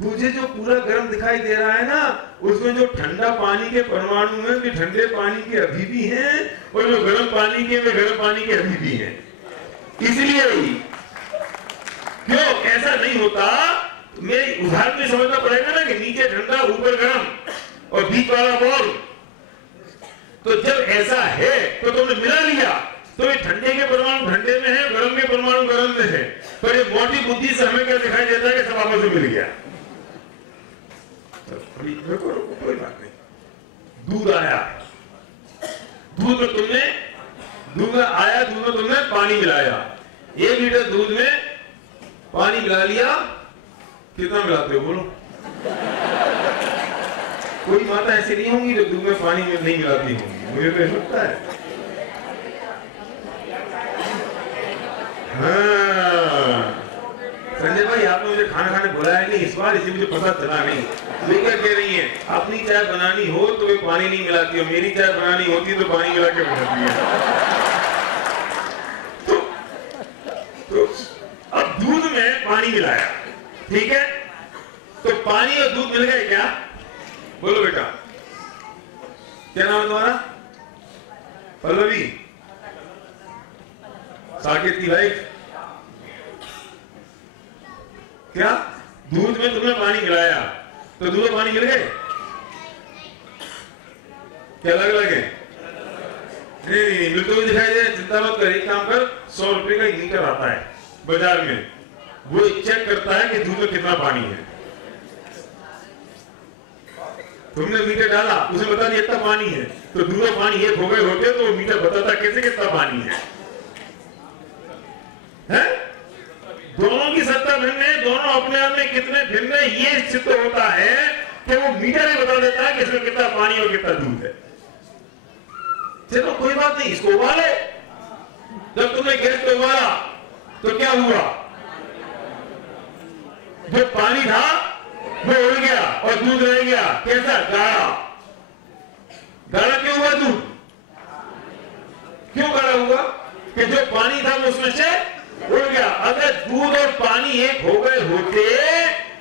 तुझे जो पूरा गर्म दिखाई दे रहा है ना उसमें जो ठंडा पानी के परमाणु हैं वे ठंडे पानी के अभी भी हैं और जो गर्म पानी के वे गर्म पानी के अभी भी हैं। इसलिए ही क्यों ऐसा नहीं होता, मैं उदाहरण में समझना पड़ेगा ना कि नीचे ठंडा ऊपर गर्म और बीच वाला बॉल। तो जब ऐसा है तो तुमने मिला लिया तो ये ठंडे के परमाणु ठंडे में है, गर्म के परमाणु गर्म में है। पर ये मोटी बुद्धि से हमें क्या दिखाई देता है कि सब आपस में मिल गया। कोई बात नहीं, दूध आया, दूध में तुमने पानी मिलाया, 1 लीटर दूध में पानी मिला लिया, कितना मिलाते हो बोलो? कोई माता ऐसी नहीं होंगी जो दूध में पानी में नहीं मिलाती होंगी, मुझे तो ऐसा लगता है। हाँ संजय भाई, आपने मुझे खाना खाने बुलाया नहीं इस बार, इसलिए मुझे पता चला नहीं। वे क्या कह रही है, अपनी चाय बनानी हो तो वे पानी नहीं मिलाती हो, मेरी चाय बनानी होती तो पानी मिला के बनाती है। तो अब दूध में पानी मिलाया, ठीक है, तो पानी और दूध मिल गए क्या? बोलो बेटा, क्या नाम है तुम्हारा? पल्लवी, साकेत की वाइफ। क्या दूध में तुमने पानी मिलाया तो दूध में पानी मिल गए? क्या अलग अलग है? नहीं मिलते हुए दिखाई दे। चिंता मत कर, एक काम कर, 100 रुपए का एक मीटर आता है बाजार में, वो चेक करता है कि दूध में कितना पानी है। तुमने मीटर डाला, उसे बता दिया इतना पानी है, तो दूध में पानी एक हो गए होते तो मीटर बताता कैसे कितना पानी है? दोनों की सत्ता भिन्न है, दोनों अपने आप में कितने भिन्न है ये सिद्ध होता है कि वो मीटर ही बता देता है कि इसमें कितना पानी और कितना दूध है। चलो कोई बात नहीं, इसको उबाले। जब तुमने गैस पे उबाला तो क्या हुआ? जो पानी था वो उड़ गया और दूध रह गया। कैसा? गाढ़ा। गाढ़ा क्यों हुआ दूध? क्यों गाढ़ा हुआ? कि जो पानी था वो उसमें से उड़ गया। अगर दूध और पानी एक हो गए होते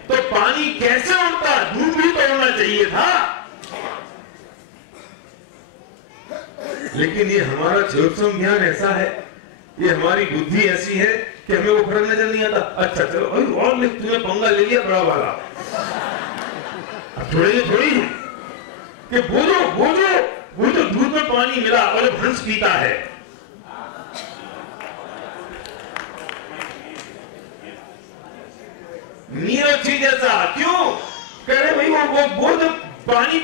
तो पानी कैसे उड़ता? दूध भी तो उड़ना चाहिए था। लेकिन ये हमारा सूक्ष्म ज्ञान ऐसा है, ये हमारी बुद्धि ऐसी है कि हमें वो फर्क नजर नहीं आता। अच्छा चलो और तुमने पंगा ले लिया बड़ा वाला, अब थोड़ी कि वो जो दूध में पानी मिला और जब हंस पीता है, नीरव चीज ऐसा क्यों कह रहे भाई, वो जो पानी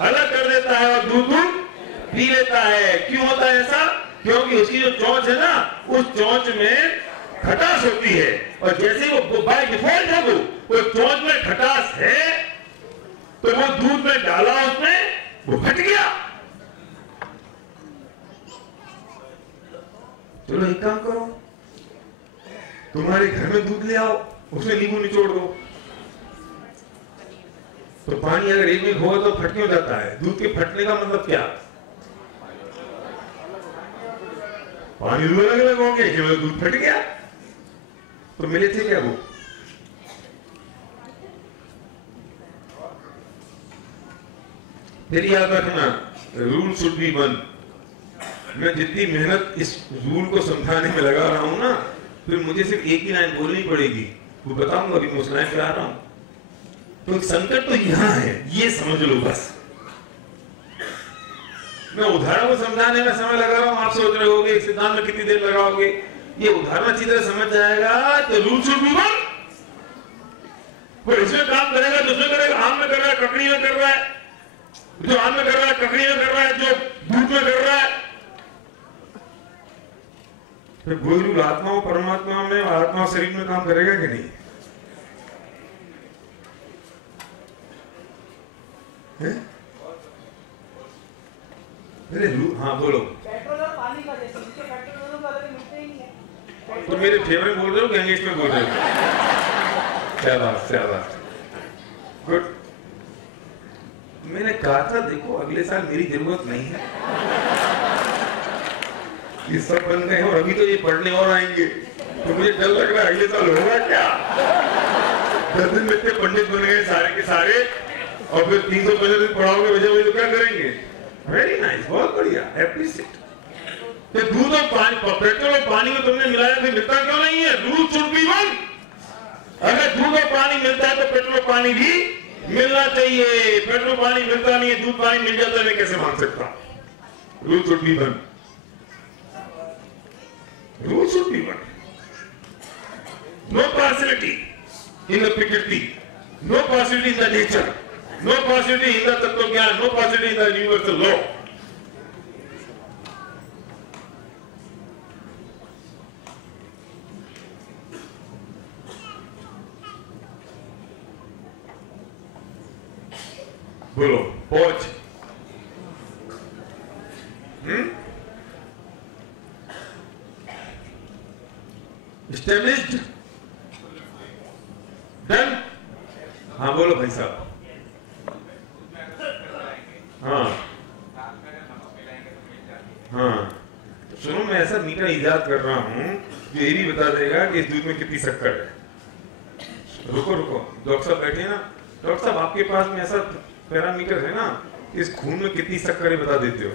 अलग कर देता है और दूध पी लेता है। क्यों होता है ऐसा? क्योंकि उसकी जो चोंच है ना, उस चोंच में खटास होती है, और जैसे वो बाय डिफॉल्ट है वो चोंच में खटास है, तो वो दूध में डाला, उसमें वो फट गया। चलो एक काम करो, तुम्हारे घर में दूध ले आओ, उसमें नींबू निचोड़ दो, तो पानी अगर एक मिनट हो तो फट क्यों जाता है? दूध के फटने का मतलब क्या? पानी अलग अलग हो गया, दूध फट गया। तो मिले थे क्या वो? फिर याद रखना, रूल शुड बी वन। मैं जितनी मेहनत इस रूल को समझाने में लगा रहा हूं ना, फिर मुझे सिर्फ एक ही लाइन बोलनी पड़ेगी, वो बताऊंगा अभी मैं उस लाइन पे आ रहा हूं। तो संकट तो यहां है, ये समझ लो बस। मैं उदाहरण को समझाने में समय लगा रहा हूं, आप सोच रहे होगे सिद्धांत में कितनी देर लगाओगे। ये उदाहरण अच्छी तरह समझ जाएगा तो रूल शुड बी वन। वो इसमें काम करेगा, दूसरे करेगा, आम में कर रहा है, ककड़ी में कर रहा है, जो आम में कर रहा है, ककड़ी में कर रहा है, जो दूध में कर रहा है। फिर कोई रूल आत्मा और परमात्मा में, आत्मा और शरीर में काम करेगा कि नहीं? हाँ बोलो। पेट्रोल और पानी का जैसे पेट्रोल दोनों का मिलते ही नहीं है। तो मेरे फेवर में बोल रहे हो कि इंग्लिश में बोल रहे हो? क्या बात, गुड। मैंने कहा था देखो अगले साल मेरी जरूरत नहीं है, ये सब बन गए और अभी तो ये पढ़ने और आएंगे, तो मुझे डर लग रहा है अगले साल होगा क्या? 10 दिन में इतने पंडित बन गए सारे के सारे, और फिर 350 दिन पढ़ाओगे वजह वही तो क्या करेंगे? वेरी नाइस, बहुत बढ़िया, एप्रिशिएट। तो दूध और पानी, पेट्रोल और पानी में तुमने मिलाया, फिर मिलता क्यों नहीं है? Rule should be one. अगर दूध और पानी मिलता है तो पेट्रोल और पानी भी मिलना चाहिए। पेट्रोल पानी मिलता नहीं है, दूध पानी मिल जाता है, मैं कैसे मान सकता? Rule should be one. Rule should be one. No partiality in the prakriti, no partiality in the nature, no possibility in the tattva gyan, no possibility in the universal law. बोलो पहुंच। Established? Done? हाँ बोलो भाई साहब। हाँ सुनो, मैं ऐसा मीटर इजाद कर रहा हूँ जो ये भी बता देगा कि इस दूध में कितनी शक्कर है। रुको डॉक्टर साहब बैठे ना। डॉक्टर साहब आपके पास में ऐसा पैरामीटर है ना, इस खून में कितनी शक्कर है बता देते हो।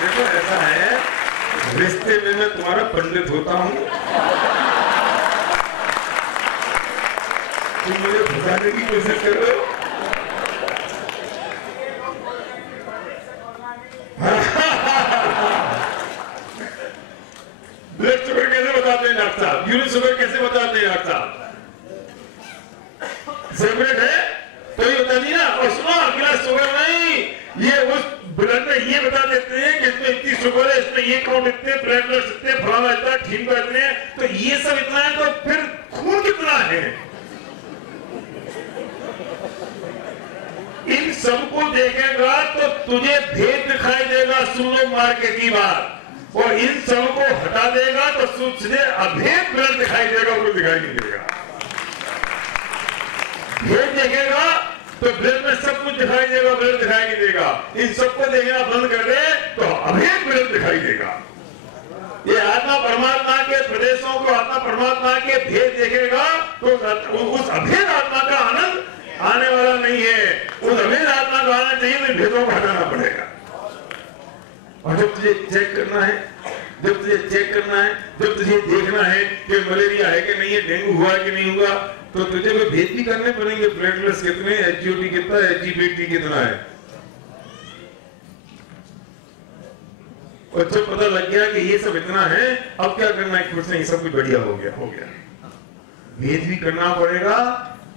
देखो ऐसा है, रिश्ते में मैं तुम्हारा पंडित होता हूँ, तुम मुझे फंसाने की कोशिश कर रहे हो। ब्लड शुगर कैसे बताते हैं डॉक्टर साहब? यूरिक शुगर कैसे बताते हैं डॉक्टर साहब? सेपरेट है तो ये बता दी ना। और सुनो, अगला शुगर नहीं, ये उस ब्लड में ये बता देते हैं कि इसमें इतनी शुगर है, इसमें ये काउंट इतने, प्लेटलेट्स इतने, फलाना इतना, ठीक इतने, तो ये सब इतना है, तो फिर खून कितना है? इन सबको देखेगा तो तुझे भेद दिखाई देगा। सुन लो मार्केट की बात। और इन सबको हटा देगा तो तुझे अभेद ब्लड दिखाई देगा, कुछ दिखाई नहीं देगा। भेद देखेगा तो ब्लड में सब कुछ दिखाई देगा, ब्लड दिखाई नहीं देगा। इन सबको देखना बंद कर दे तो अभेद ब्लड दिखाई देगा। ये आत्मा परमात्मा के प्रदेशों को, आत्मा परमात्मा के भेद देखेगा तो उस अभेद आत्मा नहीं है, उस अभेद आत्मा को आना चाहिए, तो भेदों को हटाना पड़ेगा। और जब तुझे चेक करना है, जब तुझे देखना है कि मलेरिया है कि नहीं है, डेंगू हुआ कि नहीं हुआ, तो तुझे वो भेद भी करने पड़ेंगे। प्लेटलेट्स कितने, HGOT कितना है, HGBT कितना है। और जब पता लग गया कि ये सब इतना है, अब क्या करना है, खुद से ये सब कुछ बढ़िया हो गया। भेद भी करना पड़ेगा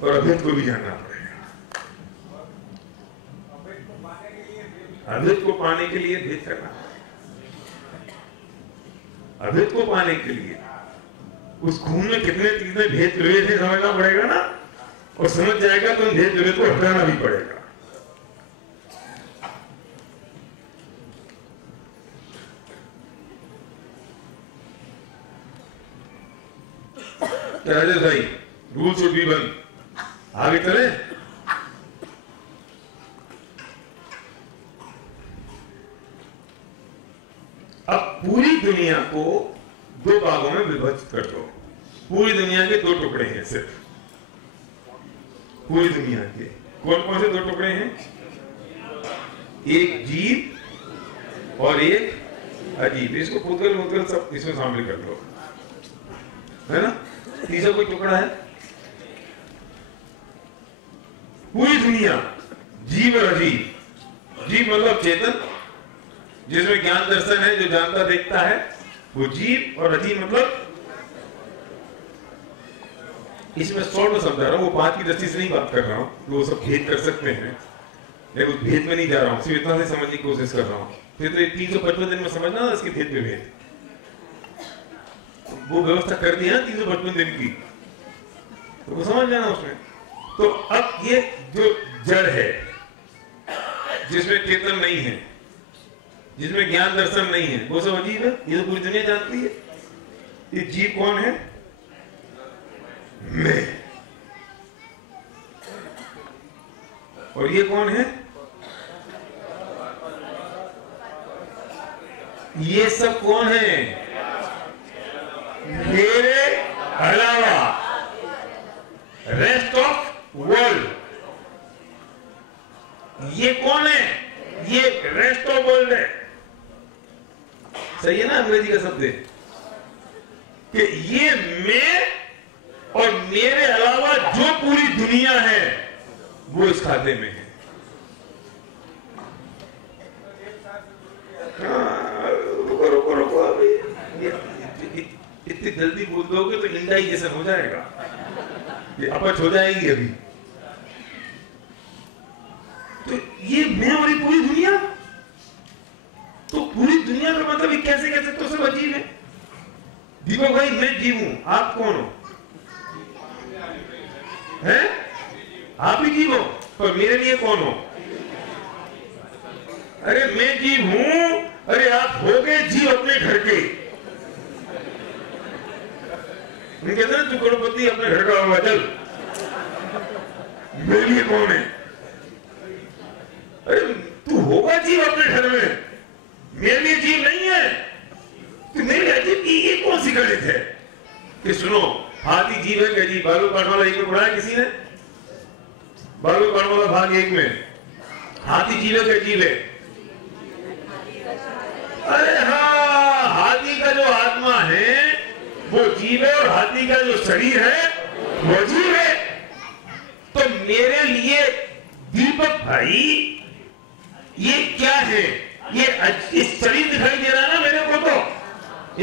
और अभेद को भी जानना पड़ेगा। अभेद को पाने के लिए भेद करना, अभेद को पाने के लिए उस खून में कितने भेद विभेद है समझना पड़ेगा ना, और समझ जाएगा तो भेद विभेद को हटाना भी पड़ेगा। राजेश भाई, रूल शुड बी वन, आगे चले। अब पूरी दुनिया को दो भागों में विभाजित कर दो। पूरी दुनिया के दो टुकड़े हैं सिर्फ, पूरी दुनिया के कौन कौन से दो टुकड़े हैं? एक जीव और एक अजीब। इसको पुतगल मुतगल सब इसमें शामिल कर लो, है ना। तीसरा कोई टुकड़ा है? पूरी दुनिया जीव और अजीब। जीव मतलब चेतन, जिसमें ज्ञान दर्शन है, जो जानता देखता है, वो जीव। और अजीब मतलब, इसमें शॉर्ट में समझा रहा हूं, वो बात की दृष्टि से नहीं बात कर रहा हूं, वो सब भेद कर सकते हैं, लेकिन उस भेद में नहीं जा रहा हूं, सिर्फ इतना से समझने की कोशिश कर रहा हूं। फिर तो 355 दिन में समझना ना इसके भेद में भेद, वो व्यवस्था कर दी है ना 355 दिन की, तो वो समझ जाना उसमें। तो अब ये जो जड़ है, जिसमें चेतन नहीं है, जिसमें ज्ञान दर्शन नहीं है, वो सब अजीब है। ये तो पूरी दुनिया जानती है। ये जीव कौन है? मैं। और ये कौन है? ये सब कौन है? मेरे अलावा रेस्ट ऑफ वर्ल्ड। ये कौन है? ये रेस्ट ऑफ वर्ल्ड है। सही है ना अंग्रेजी का शब्द है कि ये मैं और मेरे अलावा जो पूरी दुनिया है वो इस खाते में है। रुको रुको अभी, इतनी जल्दी बोल दोगे तो इंडाइजेशन हो जाएगा, ये अपच हो जाएगी अभी। तो ये मैं और ये पूरी दुनिया, तो पूरी दुनिया का मतलब ये कैसे कह सकते हो सब अजीब है? दीपक भाई मैं जीव हूं, आप कौन हो? हैं? आप ही जीव हो, पर मेरे लिए कौन हो? अरे मैं जीव हूं, अरे आप हो गए जीव अपने घर के। कहते हैं तू करोड़पति अपने घर का होगा, चल मेरे लिए कौन है? अरे तू होगा जीव अपने घर में, मेरे लिए जीव नहीं है। तो मेरे अजीब की ये कौन सी गणित है कि सुनो हाथी जीव है क्या? जी बालू काट वाला एक में पढ़ाया किसी ने? बालू काट वाला भाग 1 में हाथी जीव है क्या? जीव है। अरे हाँ, हाथी का जो आत्मा है वो जीव है और हाथी का जो शरीर है वो जीव है। तो मेरे लिए दीपक भाई ये क्या है? ये इस शरीर दिखाई दे रहा है ना मेरे को, तो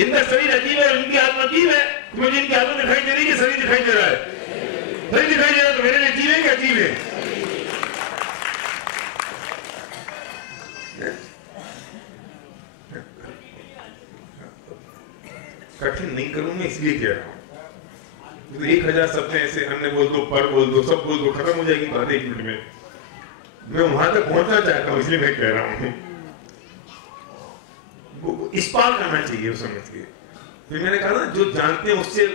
इनका शरीर अजीब है और इनकी आत्मा जीव है। मुझे इनकी आत्मा दिखाई दे रही है कि शरीर दिखाई दे रहा है? शरीर दिखाई दे रहा है, तो मेरे लिए जीव है क्या? जीव है। कठिन नहीं करूंगा इसलिए कह रहा हूं। तो 1000 शब्द ऐसे अन्य बोल दो, पर बोल दो, सब बोल दो, खत्म हो जाएगी बात 1 मिनट में। मैं वहां तक पहुंचना चाहता हूं, इसलिए मैं कह रहा हूं। इस पार करना चाहिए समझ के। फिर मैंने कहा ना जो जानते हैं उससे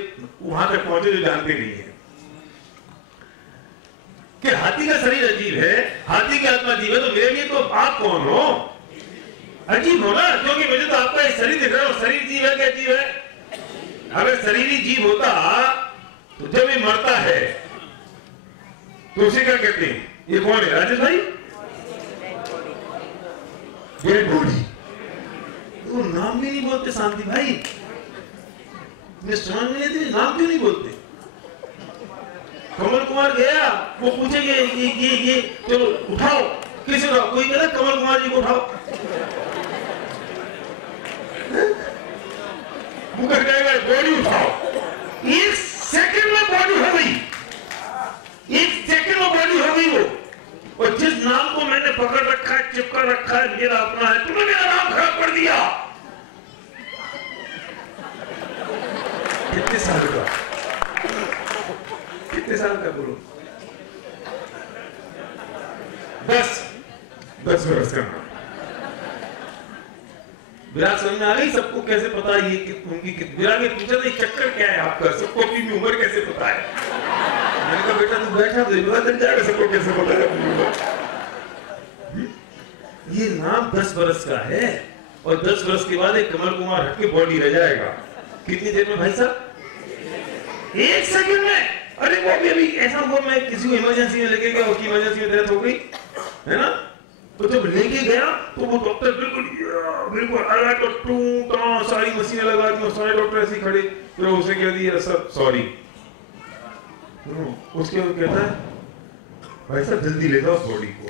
वहां तक पहुंचे जो जानते नहीं है। कि हाथी का शरीर अजीब है, हाथी की आत्मा अजीब है, तो मेरे लिए तो आप कौन हो? अजीब हो ना, क्योंकि मुझे तो आपका शरीर दिख रहा है। शरीर जीव है क्या? जीव है। अगर शरीर ही जीव होता तो जब ये मरता है तो उसे क्या कहते हैं? ये कौन है राजेश भाई? Dead body. तो नाम भी नहीं बोलते शांति भाई, मैं समझ में नहीं थी नाम क्यों नहीं बोलते। कमल कुमार गया, वो पूछेंगे ये चलो उठाओ, किसे उठाओ? कोई कहता कमल कुमार जी को उठाओ, वो कहेगा बॉडी उठाओ। एक सेकंड में बॉडी हो गई, एक सेकंड में बॉडी हो गई वो। और जिस नाम को मैंने पकड़ रखा है, चिपका रखा है, मेरा अपना है, तुमने मेरा नाम खराब कर दिया। कितने साल का, कितने साल का बोलो? 10 वर्ष का। विराट समझ में आ गई सबको? कैसे पता ये उनकी विराट ने पूछा था चक्कर क्या है आपका, सबको अपनी उम्र कैसे पता है? मैंने कहा बेटा तू बैठा तो पता चल जाएगा सबको कैसे पता है। ये नाम 10 वर्ष का है और 10 वर्ष के बाद एक कमल कुमार हट के बॉडी रह जाएगा। कितनी देर में भाई साहब? 1 सेकंड में। अरे वो भी अभी ऐसा हुआ, मैं किसी को इमरजेंसी में लेके गया, उसकी इमरजेंसी में डेथ हो गई है ना, तो जब लेके गया तो वो डॉक्टर बिल्कुल अलर्ट और टू सारी मशीनें लगा दी और सारे डॉक्टर ऐसे खड़े, फिर उसे कह दिया सब सॉरी। उसके बाद कहता है भाई साहब जल्दी ले जाओ बॉडी को।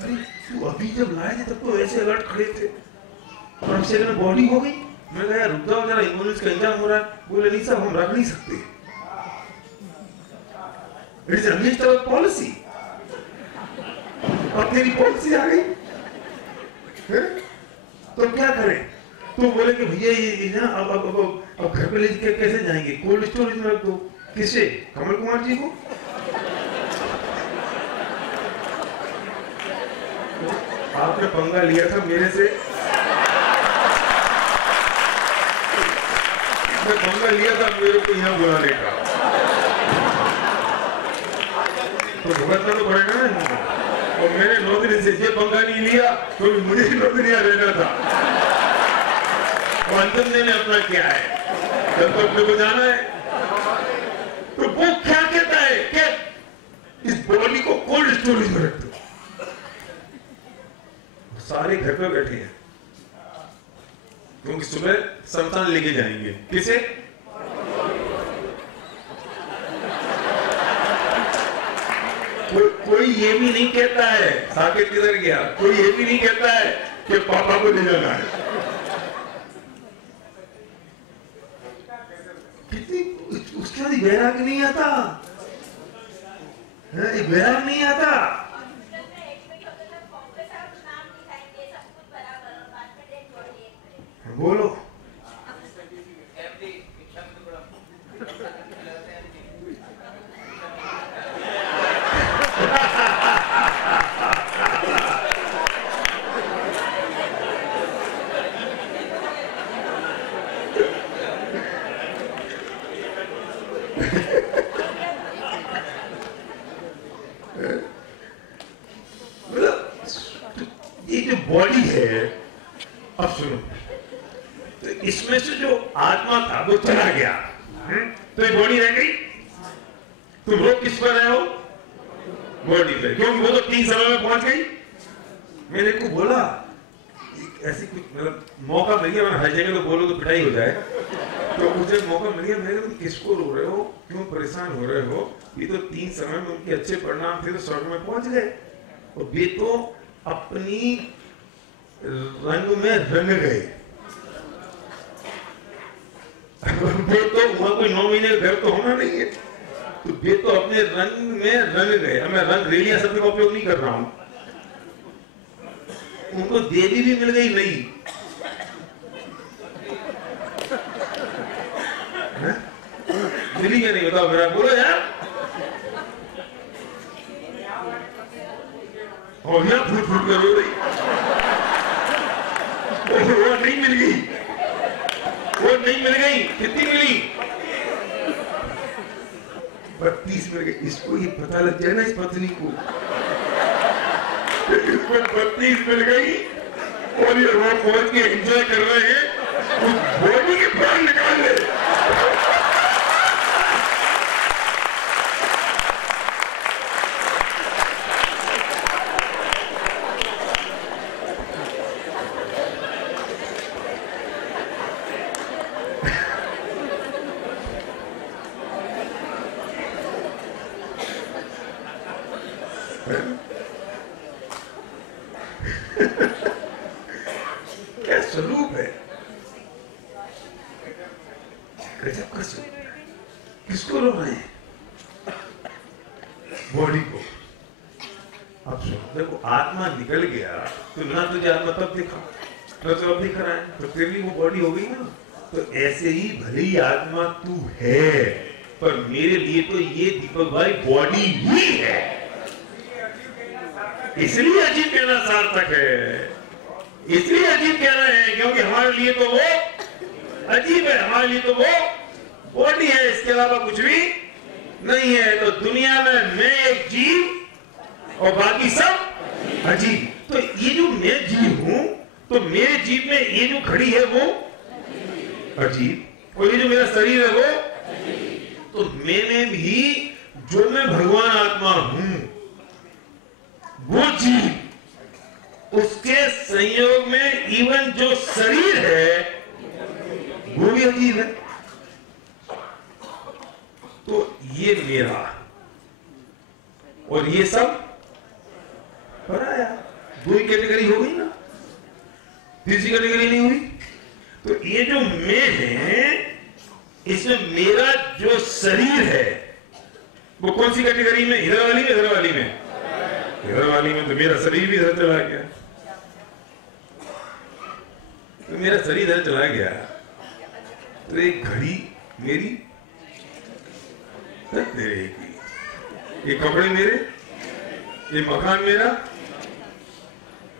अरे तू अभी जब लाए थे तब तो ऐसे अलर्ट खड़े थे और हमसे बॉडी हो गई। मैं कहा रुक जाओ जरा, एम्बुलेंस का इंतजाम हो रहा है। बोले नहीं साहब हम रख नहीं सकते, it is against our policy. अब तेरी पॉलिसी आ गई तो क्या करें? तो बोले कि भैया ये ना अब घर पे ले कैसे जाएंगे? कोल्ड स्टोरेज में रख दो। किसे? कमल कुमार जी को। आपने पंगा लिया था मेरे से, पंगा लिया था मेरे को यहाँ बुलाने का, तो भुगतना तो पड़ेगा ना। और मैंने 9 दिन से ये पंगा नहीं लिया तो मुझे 9 दिन यहाँ रहना था। और अंतिम दिन अपना क्या है, जब तो अपने को जाना है। तो वो क्या कहता है कि इस बॉडी को कोल्ड स्टोरेज में रख दो। सारे घर पे बैठे हैं क्योंकि सुबह शमशान लेके जाएंगे। किसे? कोई ये भी नहीं कहता है साकेत किधर गया, कोई ये भी नहीं कहता है कि पापा को ले जाना है। कितनी उसके बाद वैराग नहीं आता, वैराग नहीं आता। बोलो ये जो बॉडी है, अब सुनो, तो इसमें से जो आत्मा था वो चला गया, तो ये बॉडी रह गई। तुम लोग किस पर रहे हो? बॉडी पे, क्योंकि वो तो 3 समय में पहुंच गई। मैंने को बोला ऐसी कुछ मतलब मौका मिल गया, मैंने हर जगह तो बोलो तो पिटाई हो जाए, तो मुझे मौका मिल गया। मैंने तुम किसको रो रहे हो, क्यों परेशान हो रहे हो? ये तो 3 समय में उनके अच्छे परिणाम थे तो स्वर्ग में पहुंच गए, और वे तो अपनी रंग में रंग गए। वे तो वहां कोई 9 महीने का घर तो होना नहीं है, तो वे तो अपने रंग में रंग गए। मैं रंग रेलिया शब्द का उपयोग नहीं कर रहा हूं। उनको देवी भी मिल गई नहीं, मिली क्या नहीं बताओ मेरा, बोलो यार। और यहाँ फूट फूट कर रो रही, वो नहीं मिल गई, वो नहीं मिल गई। कितनी मिली? 32 मिल गई। इसको ये पता लग जाए ना इस पत्नी को, इसको 32 मिल गई और ये रो पहुंच के एंजॉय कर रहे हैं, उस बॉडी के प्राण निकाल ले। क्या स्वरूप है, गजब का स्वरूप है। किसको रो रहे हैं? बॉडी को। अब सुनो, देखो आत्मा निकल गया तो ना तुझे आत्मा तब दिखा, तो अब दिख रहा है, तो तेरे लिए वो बॉडी हो गई ना। तो ऐसे ही भले ही आत्मा तू है, पर मेरे लिए तो ये दीपक भाई बॉडी ही है, इसलिए अजीब कहना सार्थक है, इसलिए अजीब कह रहे हैं क्योंकि हमारे लिए तो वो अजीब है, हमारे लिए तो वो बॉडी है, इसके अलावा कुछ भी नहीं है। तो दुनिया में मैं एक जीव और बाकी सब अजीब। तो ये जो मैं जीव हूं, तो मेरे जीव में ये जो खड़ी है वो अजीब, और ये जो मेरा शरीर है वो, तो मैंने भी जो मैं भगवान आत्मा हूं वो जीव, उसके संयोग में इवन जो शरीर है वो भी अजीब है। तो ये मेरा और ये सब पराया, दो ही कैटेगरी हो गई ना, तीसरी कैटेगरी नहीं हुई। तो ये जो मैं है, इसमें मेरा जो शरीर है वो कौन सी कैटेगरी में? इधर वाली में, इधर वाली में, इधर वाली में। तो मेरा शरीर भी इधर चला गया, तो मेरा शरीर इधर चला गया, तो एक घड़ी मेरी रहेगी, ये कपड़े मेरे, ये मकान मेरा,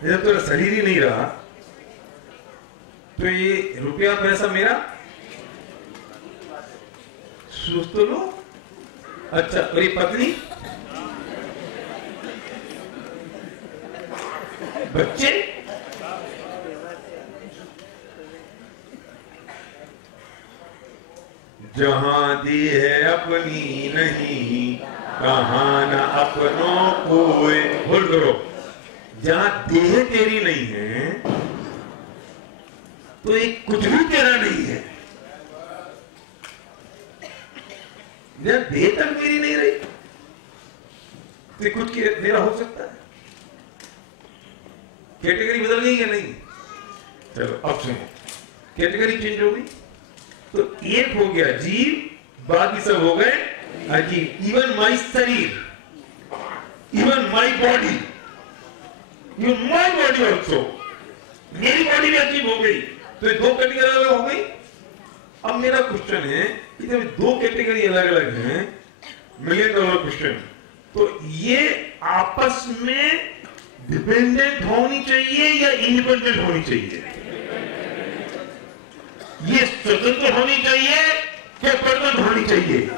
जब तो शरीर ही नहीं रहा तो ये रुपया पैसा मेरा, सोच तो लो। अच्छा, और ये पत्नी, बच्चे, जहां दी है अपनी नहीं, कहां ना अपनों कोई। बोल करो, जहां देह तेरी नहीं है तो एक कुछ भी तेरा नहीं है। जब देह तक मेरी नहीं रही तो कुछ मेरा हो सकता है? कैटेगरी बदल गई या नहीं? चलो अब सुनो, कैटेगरी चेंज हो गई, तो एक हो गया जीव, बाकी सब हो गए अजीब। इवन माई शरीर, even my body, even my body also, मेरी बॉडी भी अजीब हो गई। तो ये दो कैटेगरी अलग हो गई। अब मेरा क्वेश्चन है कि जब दो कैटेगरी अलग अलग हैं, मिलियन डॉलर क्वेश्चन, तो ये आपस में डिपेंडेंट होनी चाहिए या इंडिपेंडेंट होनी चाहिए? ये स्वतंत्र होनी चाहिए या परतंत्र होनी चाहिए?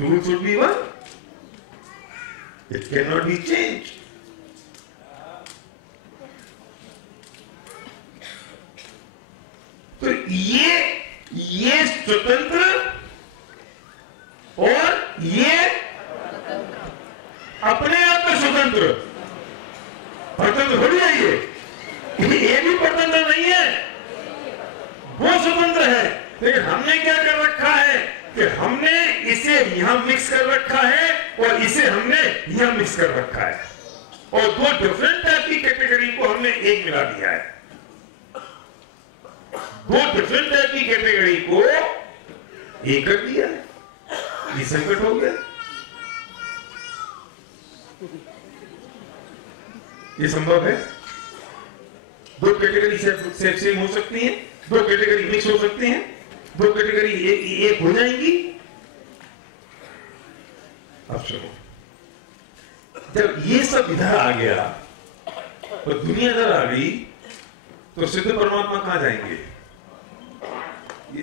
Rule should be one. It cannot be changed. तो ये स्वतंत्र और ये अपने आप में स्वतंत्र, परतंत्र हो जाइए। ये भी परतंत्र नहीं है, वो स्वतंत्र है। लेकिन हमने क्या कर रखा है कि हमने इसे यहां मिक्स कर रखा है और इसे हमने यहां मिक्स कर रखा है, और दो डिफरेंट टाइप की कैटेगरी को हमने एक मिला दिया है। दो डिफरेंट टाइप की कैटेगरी को एक कर दिया है, ये संकट हो गया। ये संभव है? दो कैटेगरी सेम हो सकती है, दो कैटेगरी मिक्स हो सकती हैं, दो कैटेगरी एक हो जाएंगी। अब सुनो, जब ये सब इधर आ गया और दुनिया इधर आ गई, तो सिद्ध परमात्मा कहां जाएंगे?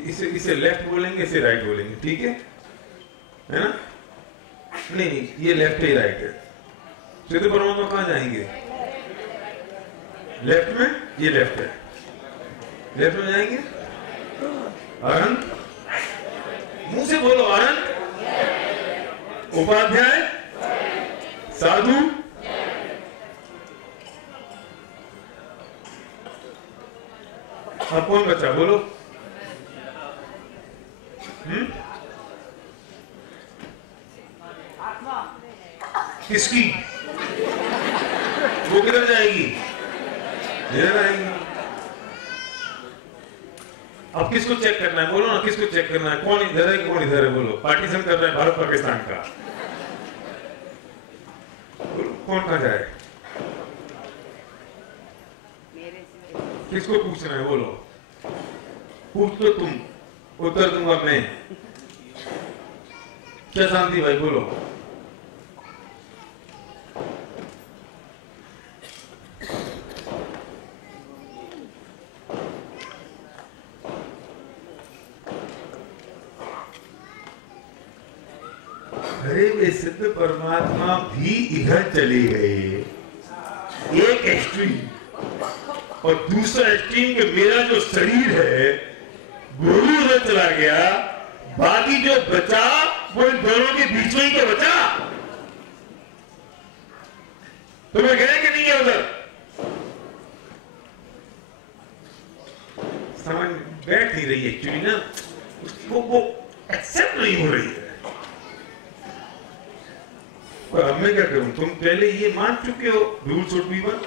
इसे लेफ्ट बोलेंगे, इसे राइट बोलेंगे, ठीक है ना? नहीं, ये लेफ्ट है, राइट है। सिद्ध परमात्मा कहां जाएंगे? लेफ्ट में, ये लेफ्ट है, लेफ्ट में जाएंगे। अनंत, मुंह से बोलो अनंत। उपाध्याय, साधु, अब कौन बच्चा बोलो? किसकी? वो किधर जाएगी? इधर आएगी। अब किसको चेक करना है? बोलो ना, किसको चेक करना है? कौन इधर है, कौन इधर है? बोलो। पार्टीशन कर रहे हैं भारत पाकिस्तान का। कौन कहाँ जाए? किसको पूछना है? बोलो। पूछ लो तुम, उत्तर दूंगा मैं। क्या शांति भाई, बोलो। अरे वे सिद्ध परमात्मा भी इधर चले गए, एक एक्सट्रीम, और दूसरा एक्सट्रीम के मेरा जो शरीर है वो भी उधर चला गया, बाकी जो बचा वो इन दोनों के बीच में ही तो बचा। तुम्हें गए कि नहीं गए उधर? समझ बैठ नहीं रही एक्चुअली ना, वो एक्सेप्ट नहीं हो रही है। और अब मैं क्या करूं? तुम पहले ये मान चुके हो रूल शुड बी वन।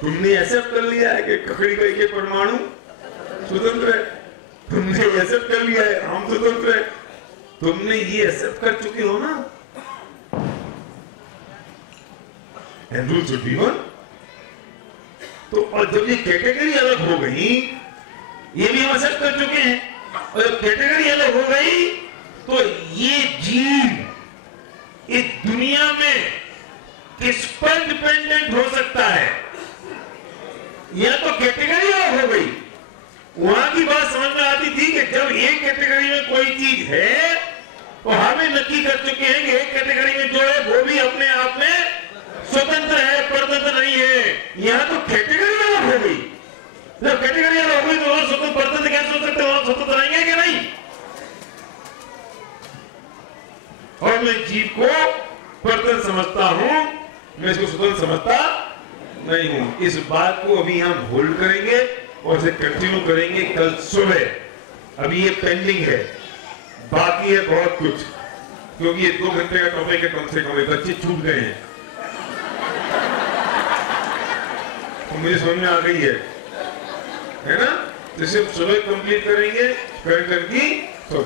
तुमने एक्सेप्ट कर लिया है कि ककड़ी का एक परमाणु स्वतंत्र है। तुमने एक्सेप्ट कर लिया है हम स्वतंत्र है। तुमने ये एक्सेप्ट कर चुके हो ना, and rule should be one. तो और जब ये कैटेगरी अलग हो गई, ये भी हम एक्सेप्ट कर चुके हैं, और जब कैटेगरी अलग हो गई तो ये जीव इस दुनिया में किस पर डिपेंडेंट हो सकता है? या तो कैटेगरी अलग हो गई। वहां की बात समझ में आती थी कि जब एक कैटेगरी में कोई चीज है तो हमें नक्की कर चुके हैं कि एक कैटेगरी में जो है वो भी अपने आप में स्वतंत्र है, परतंत्र नहीं है। यहां तो कैटेगरी अलग हो गई। जब कैटेगरी अलग हो गई तो स्वतंत्र परतंत्र कैसे हो सकते? वहां स्वतंत्र रहेंगे कि नहीं? और मैं जीव को परतंत्र समझता हूं, मैं इसको स्वतंत्र समझता नहीं हूं। इस बात को अभी हम होल्ड करेंगे और इसे कंटिन्यू करेंगे कल सुबह। अभी ये पेंडिंग है, बाकी है बहुत कुछ, क्योंकि ये 2 घंटे का टॉपिक है, कम से कम बच्चे छूट गए हैं। तो मुझे समझ में आ गई है ना? तो सिर्फ सुबह कंप्लीट करेंगे, कर करके तो